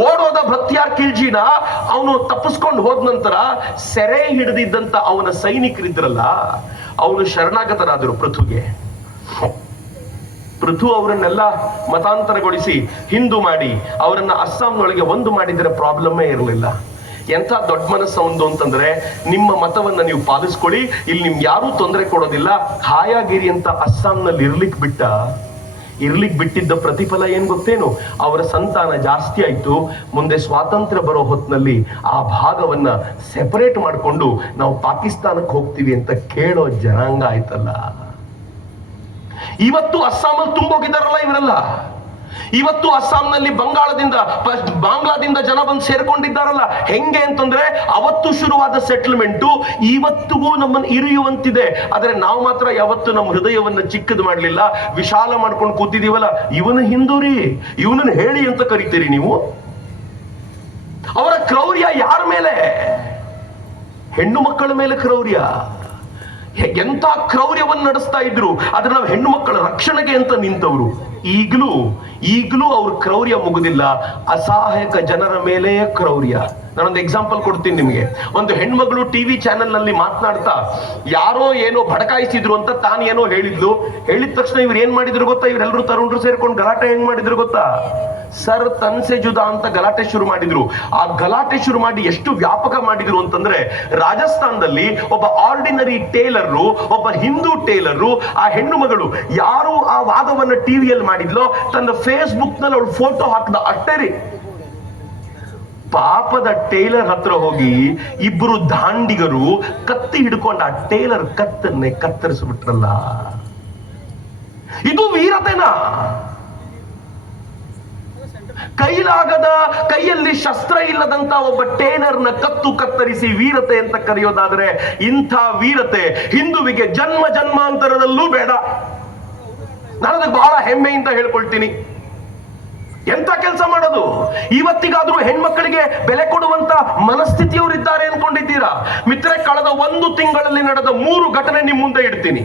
ಓಡೋದ ಭಕ್ತಿಯಾರ್ ಖಿಲ್ಜಿನ ಅವನು ತಪ್ಪಿಸ್ಕೊಂಡು ಹೋದ ನಂತರ ಸೆರೆ ಹಿಡಿದಿದ್ದಂತ ಅವನ ಸೈನಿಕರಿದ್ರಲ್ಲ, ಅವನು ಶರಣಾಗತರಾದರು ಪೃಥುಗೆ. ಪೃಥು ಅವರನ್ನೆಲ್ಲ ಮತಾಂತರಗೊಳಿಸಿ ಹಿಂದೂ ಮಾಡಿ ಅವರನ್ನ ಅಸ್ಸಾಂನೊಳಗೆ ಒಂದು ಮಾಡಿದ್ರೆ ಪ್ರಾಬ್ಲಮ್ಮೇ ಇರಲಿಲ್ಲ. ಎಂಥ ದೊಡ್ಡ ಮನಸ್ಸು ಒಂದು ಅಂತಂದ್ರೆ, ನಿಮ್ಮ ಮತವನ್ನ ನೀವು ಪಾಲಿಸ್ಕೊಳ್ಳಿ, ಇಲ್ಲಿ ನಿಮ್ಗೆ ಯಾರೂ ತೊಂದರೆ ಕೊಡೋದಿಲ್ಲ, ಹಾಯಾಗಿರಿ ಅಂತ ಅಸ್ಸಾಂನಲ್ಲಿ ಇರ್ಲಿಕ್ಕೆ ಬಿಟ್ಟಿದ್ದ ಪ್ರತಿಫಲ ಏನ್ ಗೊತ್ತೇನು? ಅವರ ಸಂತಾನ ಜಾಸ್ತಿ ಆಯ್ತು. ಮುಂದೆ ಸ್ವಾತಂತ್ರ್ಯ ಬರೋ ಹೊತ್ತಿನಲ್ಲಿ ಆ ಭಾಗವನ್ನ ಸೆಪರೇಟ್ ಮಾಡಿಕೊಂಡು ನಾವು ಪಾಕಿಸ್ತಾನಕ್ಕೆ ಹೋಗ್ತೀವಿ ಅಂತ ಕೇಳೋ ಜನಾಂಗ ಆಯ್ತಲ್ಲ. ಇವತ್ತು ಅಸ್ಸಾಮಲ್ಲಿ ತುಂಬೋಗಿದಾರಲ್ಲ ಇವರೆಲ್ಲ. ಇವತ್ತು ಅಸ್ಸಾಂನಲ್ಲಿ ಬಾಂಗ್ಲಾದಿಂದ ಜನ ಬಂದು ಸೇರ್ಕೊಂಡಿದ್ದಾರಲ್ಲ. ಹೆಂಗೆ ಅಂತಂದ್ರೆ, ಅವತ್ತು ಶುರುವಾದ ಸೆಟಲ್ಮೆಂಟು ಇವತ್ತಿಗೂ ನಮ್ಮನ್ನು ಇರಿಯುವಂತಿದೆ. ಆದ್ರೆ ನಾವು ಮಾತ್ರ ಯಾವತ್ತು ನಮ್ಮ ಹೃದಯವನ್ನ ಚಿಕ್ಕದು ಮಾಡಲಿಲ್ಲ, ವಿಶಾಲ ಮಾಡ್ಕೊಂಡು ಕೂತಿದೀವಲ್ಲ. ಇವನು ಹಿಂದೂರಿ, ಇವನನ್ನು ಹೇಳಿ ಅಂತ ಕರಿತೀರಿ ನೀವು? ಅವರ ಕ್ರೌರ್ಯ ಯಾರ ಮೇಲೆ? ಹೆಣ್ಣು ಮಕ್ಕಳ ಮೇಲೆ ಕ್ರೌರ್ಯ. ಎಂತ ಕ್ರೌರ್ಯವನ್ನು ನಡೆಸ್ತಾ ಇದ್ರು. ಆದ್ರೆ ನಾವು ಹೆಣ್ಣು ಮಕ್ಕಳ ರಕ್ಷಣೆಗೆ ಅಂತ ನಿಂತವರು. ಈಗಲೂ ಅವ್ರ ಕ್ರೌರ್ಯ ಮುಗುದಿಲ್ಲ. ಅಸಹಾಯಕ ಜನರ ಮೇಲೆ ಕ್ರೌರ್ಯ. ನಾನೊಂದು ಎಕ್ಸಾಂಪಲ್ ಕೊಡ್ತೀನಿ ನಿಮ್ಗೆ. ಒಂದು ಹೆಣ್ಮಗಳು ಟಿವಿ ಚಾನೆಲ್ ನಲ್ಲಿ ಮಾತನಾಡ್ತಾ ಯಾರೋ ಏನೋ ಭಡಕಾಯಿಸಿದ್ರು ಅಂತ ತಾನೇನೋ ಹೇಳಿದ್ಲು. ಹೇಳಿದ ತಕ್ಷಣ ಇವ್ರು ಏನ್ ಮಾಡಿದ್ರು ಗೊತ್ತಾ? ಇವರೆಲ್ಲರೂ ತರುಣರು ಸೇರ್ಕೊಂಡು ಗಲಾಟೆ ಹೆಂಗ್ ಮಾಡಿದ್ರು ಗೊತ್ತಾ? ಸರ್ ತನ್ಸೆ ಜುದಾ ಅಂತ ಗಲಾಟೆ ಶುರು ಮಾಡಿದ್ರು. ಆ ಗಲಾಟೆ ಶುರು ಮಾಡಿ ಎಷ್ಟು ವ್ಯಾಪಕ ಮಾಡಿದ್ರು ಅಂತಂದ್ರೆ, ರಾಜಸ್ಥಾನದಲ್ಲಿ ಒಬ್ಬ ಆರ್ಡಿನರಿ ಟೇಲರು, ಒಬ್ಬ ಹಿಂದೂ ಟೇಲರು, ಆ ಹೆಣ್ಣು ಮಗಳು ಯಾರು ಆ ವಾದವನ್ನ ಟಿವಿಯಲ್ಲಿ ಮಾಡಿದ್ಲೋ ತನ್ನ ಫೇಸ್ಬುಕ್ ನಲ್ಲಿ ಅವಳು ಫೋಟೋ ಹಾಕ್ದ. ಅಷ್ಟೇ ರೀ. ಪಾಪದ ಟೇಲರ್ ಹತ್ರ ಹೋಗಿ ಇಬ್ರು ದಾಂಡಿಗರು ಕತ್ತಿ ಹಿಡ್ಕೊಂಡ ಆ ಟೇಲರ್ ಕತ್ತನ್ನೇ ಕತ್ತರಿಸ್ಬಿಟ್ರಲ್ಲ. ಇದು ವೀರತೆನಾ? ಕೈಯಲ್ಲಿ ಶಸ್ತ್ರ ಇಲ್ಲದಂತ ಒಬ್ಬ ಟೇಲರ್ನ ಕತ್ತು ಕತ್ತರಿಸಿ ವೀರತೆ ಅಂತ ಕರೆಯೋದಾದ್ರೆ, ಇಂಥ ವೀರತೆ ಹಿಂದುವಿಗೆ ಜನ್ಮ ಜನ್ಮಾಂತರದಲ್ಲೂ ಬೇಡ. ನಾನು ಅದಕ್ಕೆ ಬಹಳ ಹೆಮ್ಮೆಯಿಂದ ಹೇಳ್ಕೊಳ್ತೀನಿ. ಎಂತ ಕೆಲಸ ಮಾಡೋದು? ಇವತ್ತಿಗಾದ್ರೂ ಹೆಣ್ಮಕ್ಕಳಿಗೆ ಬೆಲೆ ಕೊಡುವಂತ ಮನಸ್ಥಿತಿಯವರಿದ್ದಾರೆ ಅನ್ಕೊಂಡಿದ್ದೀರಾ? ಮಿತ್ರ, ಕಳೆದ 1 ತಿಂಗಳಲ್ಲಿ ನಡೆದ 3 ಘಟನೆ ನಿಮ್ ಮುಂದೆ ಇಡ್ತೀನಿ.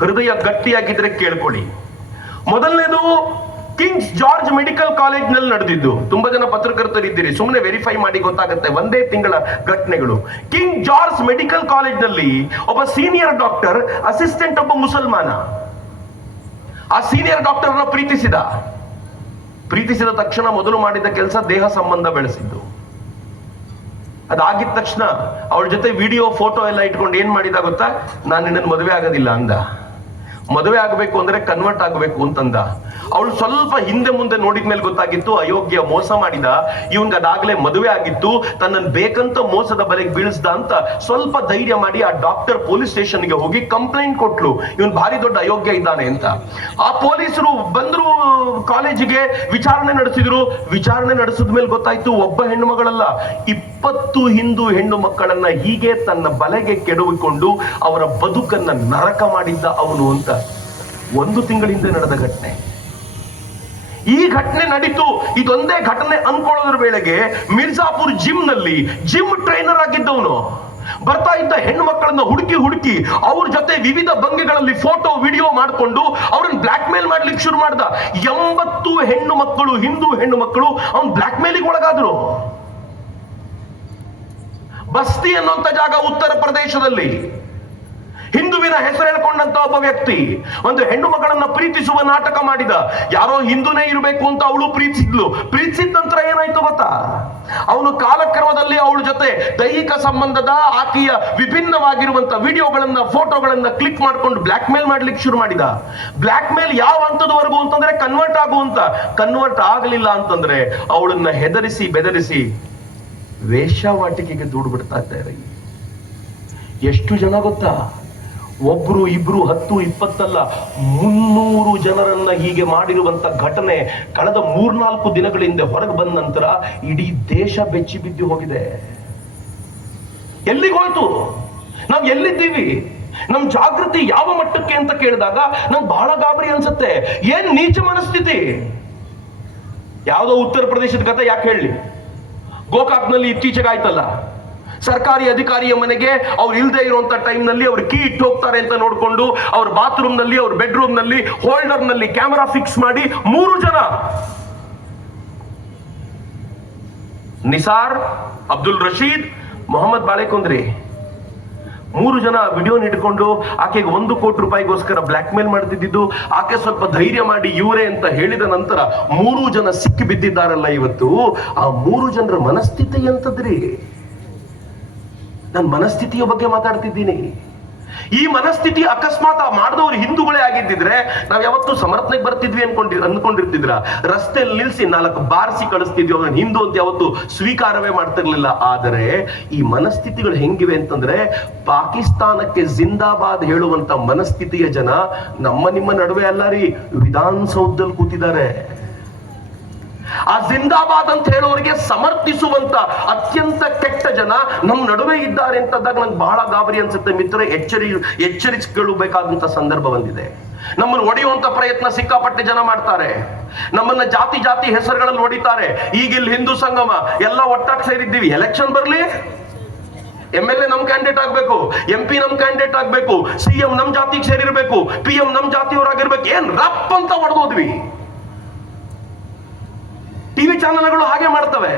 ಹೃದಯ ಗಟ್ಟಿಯಾಗಿದ್ರೆ ಕೇಳ್ಕೊಳ್ಳಿ. ಮೊದಲನೇದು ಕಿಂಗ್ಸ್ ಜಾರ್ಜ್ ಮೆಡಿಕಲ್ ಕಾಲೇಜ್ ನಲ್ಲಿ ನಡೆದಿದ್ದು. ತುಂಬಾ ಜನ ಪತ್ರಕರ್ತರಿದ್ದೀರಿ, ಸುಮ್ಮನೆ ವೆರಿಫೈ ಮಾಡಿ ಗೊತ್ತಾಗುತ್ತೆ, ಒಂದೇ ತಿಂಗಳ ಘಟನೆಗಳು. ಕಿಂಗ್ ಜಾರ್ಜ್ ಮೆಡಿಕಲ್ ಕಾಲೇಜ್ ನಲ್ಲಿ ಒಬ್ಬ ಸೀನಿಯರ್ ಡಾಕ್ಟರ್ ಅಸಿಸ್ಟೆಂಟ್ ಒಬ್ಬ ಮುಸಲ್ಮಾನ ಆ ಸೀನಿಯರ್ ಡಾಕ್ಟರ್ನ ಪ್ರೀತಿಸಿದ ತಕ್ಷಣ ಮೊದಲು ಮಾಡಿದ ಕೆಲಸ ದೇಹ ಸಂಬಂಧ ಬೆಳೆಸಿದ್ದು. ಅದಾಗಿದ ತಕ್ಷಣ ಅವಳ ಜೊತೆ ವಿಡಿಯೋ ಫೋಟೋ ಎಲ್ಲ ಇಟ್ಕೊಂಡು ಏನ್ ಮಾಡಿದ ಗೊತ್ತಾ, ನಾನು ನಿನ್ನನ್ನು ಮದುವೆ ಆಗೋದಿಲ್ಲ ಅಂದ. ಮದುವೆ ಆಗಬೇಕು ಅಂದ್ರೆ ಕನ್ವರ್ಟ್ ಆಗಬೇಕು ಅಂತಂದ. ಅವಳು ಸ್ವಲ್ಪ ಹಿಂದೆ ಮುಂದೆ ನೋಡಿದ್ಮೇಲೆ ಗೊತ್ತಾಗಿತ್ತು ಅಯೋಗ್ಯ, ಮೋಸ ಮಾಡಿದ, ಇವನ್ಗೆ ಅದಾಗ್ಲೇ ಮದುವೆ ಆಗಿತ್ತು, ತನ್ನನ್ನು ಬೇಕಂತ ಮೋಸದ ಬಲೆಗೆ ಬೀಳಿಸ್ದ ಅಂತ ಸ್ವಲ್ಪ ಧೈರ್ಯ ಮಾಡಿ ಆ ಡಾಕ್ಟರ್ ಪೊಲೀಸ್ ಸ್ಟೇಷನ್ಗೆ ಹೋಗಿ ಕಂಪ್ಲೇಂಟ್ ಕೊಟ್ಲು, ಇವನ್ ಭಾರಿ ದೊಡ್ಡ ಅಯೋಗ್ಯ ಇದ್ದಾನೆ ಅಂತ. ಆ ಪೊಲೀಸರು ಬಂದ್ರು, ಕಾಲೇಜಿಗೆ ವಿಚಾರಣೆ ನಡೆಸಿದ್ರು. ವಿಚಾರಣೆ ನಡೆಸಿದ ಮೇಲೆ ಗೊತ್ತಾಯ್ತು ಒಬ್ಬ ಹೆಣ್ಣು ಮಗಳಲ್ಲ, 20 ಹಿಂದೂ ಹೆಣ್ಣು ಮಕ್ಕಳನ್ನ ಹೀಗೆ ತನ್ನ ಬಲೆಗೆ ಕೆಡವಿಕೊಂಡು ಅವರ ಬದುಕನ್ನ ನರಕ ಮಾಡಿದ್ದ ಅವನು ಅಂತ. 1 ತಿಂಗಳ ಹಿಂದೆ ನಡೆದ ಘಟನೆ. ಈ ಘಟನೆ ನಡೀತು. ಇದೊಂದೇ ಘಟನೆ ಅನ್ಕೊಳ್ಳೋದ್ರ ವೇಳೆಗೆ ಮಿರ್ಜಾಪುರ್ ಜಿಮ್ ನಲ್ಲಿ ಜಿಮ್ ಟ್ರೈನರ್ ಆಗಿದ್ದವನು ಬರ್ತಾ ಇದ್ದ ಹೆಣ್ಣು ಮಕ್ಕಳನ್ನ ಹುಡುಕಿ ಅವ್ರ ಜೊತೆ ವಿವಿಧ ಭಂಗಿಗಳಲ್ಲಿ ಫೋಟೋ ವಿಡಿಯೋ ಮಾಡಿಕೊಂಡು ಅವ್ರನ್ನ ಬ್ಲಾಕ್ ಮೇಲ್ ಮಾಡ್ಲಿಕ್ಕೆ ಶುರು ಮಾಡ್ದ. 80 ಹೆಣ್ಣು ಮಕ್ಕಳು, ಹಿಂದೂ ಹೆಣ್ಣು ಮಕ್ಕಳು ಅವ್ನ್ ಬ್ಲಾಕ್ ಮೇಲಿಗೆ ಒಳಗಾದ್ರು. ಬಸ್ತಿ ಅನ್ನುವಂತ ಜಾಗ ಉತ್ತರ ಪ್ರದೇಶದಲ್ಲಿ ಹಿಂದುವಿನ ಹೆಸರು ಹೇಳ್ಕೊಂಡಂತ ಒಬ್ಬ ವ್ಯಕ್ತಿ ಒಂದು ಹೆಣ್ಣು ಮಗಳನ್ನ ಪ್ರೀತಿಸುವ ನಾಟಕ ಮಾಡಿದ. ಯಾರೋ ಹಿಂದೂನೇ ಇರಬೇಕು ಅಂತ ಅವಳು ಪ್ರೀತಿಸಿದ ನಂತರ ಏನಾಯ್ತು ಗೊತ್ತಾ, ಅವನು ಕಾಲಕ್ರಮದಲ್ಲಿ ಅವಳ ಜೊತೆ ದೈಹಿಕ ಸಂಬಂಧದ ಆಕೆಯ ವಿಭಿನ್ನವಾಗಿರುವಂತ ವಿಡಿಯೋಗಳನ್ನ ಫೋಟೋಗಳನ್ನ ಕ್ಲಿಕ್ ಮಾಡ್ಕೊಂಡು ಬ್ಲಾಕ್ ಮೇಲ್ ಮಾಡ್ಲಿಕ್ಕೆ ಶುರು ಮಾಡಿದ. ಬ್ಲಾಕ್ ಮೇಲ್ ಯಾವ ಹಂತದವರೆಗೂ ಅಂತಂದ್ರೆ ಕನ್ವರ್ಟ್ ಆಗುವಂತ. ಕನ್ವರ್ಟ್ ಆಗಲಿಲ್ಲ ಅಂತಂದ್ರೆ ಅವಳನ್ನ ಹೆದರಿಸಿ ಬೆದರಿಸಿ ವೇಶ್ಯಾವಾಟಿಕೆಗೆ ದೂಡು ಬಿಡ್ತಾ ಇದ್ದಾರೆ. ಎಷ್ಟು ಜನ ಗೊತ್ತಾ, 1 2 10 20 ಅಲ್ಲ, 300 ಜನರನ್ನ ಹೀಗೆ ಮಾಡಿರುವಂತ ಘಟನೆ ಕಳೆದ 3-4 ದಿನಗಳಿಂದ ಹೊರಗೆ ಬಂದ ನಂತರ ಇಡೀ ದೇಶ ಬೆಚ್ಚಿ ಬಿದ್ದು ಹೋಗಿದೆ. ಎಲ್ಲಿಗೋಯ್ತು? ನಾವು ಎಲ್ಲಿದ್ದೀವಿ? ನಮ್ ಜಾಗೃತಿ ಯಾವ ಮಟ್ಟಕ್ಕೆ ಅಂತ ಕೇಳಿದಾಗ ನಂಗೆ ಬಹಳ ಗಾಬರಿ ಅನ್ಸುತ್ತೆ. ಏನ್ ನೀಚ ಮನಸ್ಥಿತಿ. ಯಾವುದೋ ಉತ್ತರ ಪ್ರದೇಶದ ಕಥೆ ಯಾಕೆ ಹೇಳಿ, ಗೋಕಾಕ್ನಲ್ಲಿ ಇತ್ತೀಚೆಗೆ ಆಯ್ತಲ್ಲ, ಸರ್ಕಾರಿ ಅಧಿಕಾರಿಯ ಮನೆಗೆ ಅವ್ರು ಇಲ್ಲದೆ ಇರುವಂತ ಟೈಮ್ ನಲ್ಲಿ ಅವ್ರು ಕೀ ಇಟ್ಟು ಹೋಗ್ತಾರೆ ಅಂತ ನೋಡ್ಕೊಂಡು ಅವ್ರ ಬಾತ್ರೂಮ್ ನಲ್ಲಿ, ಅವ್ರ ಬೆಡ್ರೂಮ್ ನಲ್ಲಿ, ಹೋಲ್ಡರ್ ನಲ್ಲಿ ಕ್ಯಾಮೆರಾ ಫಿಕ್ಸ್ ಮಾಡಿ 3 ಜನ, ನಿಸಾರ್, ಅಬ್ದುಲ್ ರಶೀದ್, ಮೊಹಮ್ಮದ್ ಬಾಳೆಕುಂದ್ರಿ, 3 ಜನ ವಿಡಿಯೋ ಇಟ್ಕೊಂಡು ಆಕೆಗೆ 1 ಕೋಟಿ ರೂಪಾಯಿಗೋಸ್ಕರ ಬ್ಲಾಕ್ ಮೇಲ್ ಮಾಡ್ತಿದ್ದು. ಆಕೆ ಸ್ವಲ್ಪ ಧೈರ್ಯ ಮಾಡಿ ಇವರೇ ಅಂತ ಹೇಳಿದ ನಂತರ 3 ಜನ ಸಿಕ್ಕಿ ಬಿದ್ದಿದ್ದಾರಲ್ಲ ಇವತ್ತು. ಆ 3 ಜನರ ಮನಸ್ಥಿತಿ ಎಂತದ್ರಿ? ನಾನು ಮನಸ್ಥಿತಿಯ ಬಗ್ಗೆ ಮಾತಾಡ್ತಿದ್ದೀನಿ. ಈ ಮನಸ್ಥಿತಿ ಅಕಸ್ಮಾತ್ ಮಾಡಿದವರು ಹಿಂದೂಗಳೇ ಆಗಿದ್ದಿದ್ರೆ ನಾವ್ ಯಾವತ್ತೂ ಸಮರ್ಥನೆಗೆ ಬರ್ತಿದ್ವಿ ಅನ್ಕೊಂಡಿರ್ತಿದ್ರ? ರಸ್ತೆಯಲ್ಲಿ ನಿಲ್ಸಿ 4 ಬಾರಿಸಿ ಕಳಿಸ್ತಿದ್ವಿ, ಅವನ ಹಿಂದೂ ಅಂತ ಯಾವತ್ತು ಸ್ವೀಕಾರವೇ ಮಾಡ್ತಿರ್ಲಿಲ್ಲ. ಆದರೆ ಈ ಮನಸ್ಥಿತಿಗಳು ಹೆಂಗಿವೆ ಅಂತಂದ್ರೆ, ಪಾಕಿಸ್ತಾನಕ್ಕೆ ಜಿಂದಾಬಾದ್ ಹೇಳುವಂತ ಮನಸ್ಥಿತಿಯ ಜನ ನಿಮ್ಮ ನಡುವೆ ಅಲ್ಲ ರೀ, ವಿಧಾನಸೌಧದಲ್ಲಿ ಕೂತಿದ್ದಾರೆ. ಆ ಜಿಂದಾಬಾದ್ ಅಂತ ಹೇಳೋರಿಗೆ ಸಮರ್ಥಿಸುವಂತ ಅತ್ಯಂತ ಕೆಟ್ಟ ಜನ ನಮ್ಮ ನಡುವೆ ಇದ್ದಾರೆ ಅಂತಂದಾಗ ನಂಗೆ ಬಹಳ ಗಾಬರಿ ಅನ್ಸುತ್ತೆ. ಮಿತ್ರ, ಎಚ್ಚರಿಸಿಕೊಳ್ಳಬೇಕಾದಂತ ಸಂದರ್ಭ ಬಂದಿದೆ. ನಮ್ಮನ್ನು ಒಡೆಯುವಂತ ಪ್ರಯತ್ನ ಸಿಕ್ಕಾಪಟ್ಟೆ ಜನ ಮಾಡ್ತಾರೆ. ನಮ್ಮನ್ನ ಜಾತಿ ಹೆಸರುಗಳಲ್ಲಿ ಹೊಡಿತಾರೆ. ಈಗ ಇಲ್ಲಿ ಹಿಂದೂ ಸಂಗಮ ಎಲ್ಲ ಒಟ್ಟಾಗಿ ಸೇರಿದ್ದೀವಿ. ಎಲೆಕ್ಷನ್ ಬರ್ಲಿ, MLA ನಮ್ ಕ್ಯಾಂಡಿಡೇಟ್ ಆಗ್ಬೇಕು, MP ನಮ್ ಕ್ಯಾಂಡಿಡೇಟ್ ಆಗ್ಬೇಕು, CM ನಮ್ ಜಾತಿಗೆ ಸೇರಿರ್ಬೇಕು, PM ನಮ್ ಜಾತಿಯವರಾಗಿರ್ಬೇಕು. ಏನ್ ರಪ್ ಅಂತ ಹೊಡೆದೋದ್ವಿ. ಟಿವಿ ಚಾನೆಲ್ಗಳು ಹಾಗೆ ಮಾಡ್ತವೆ.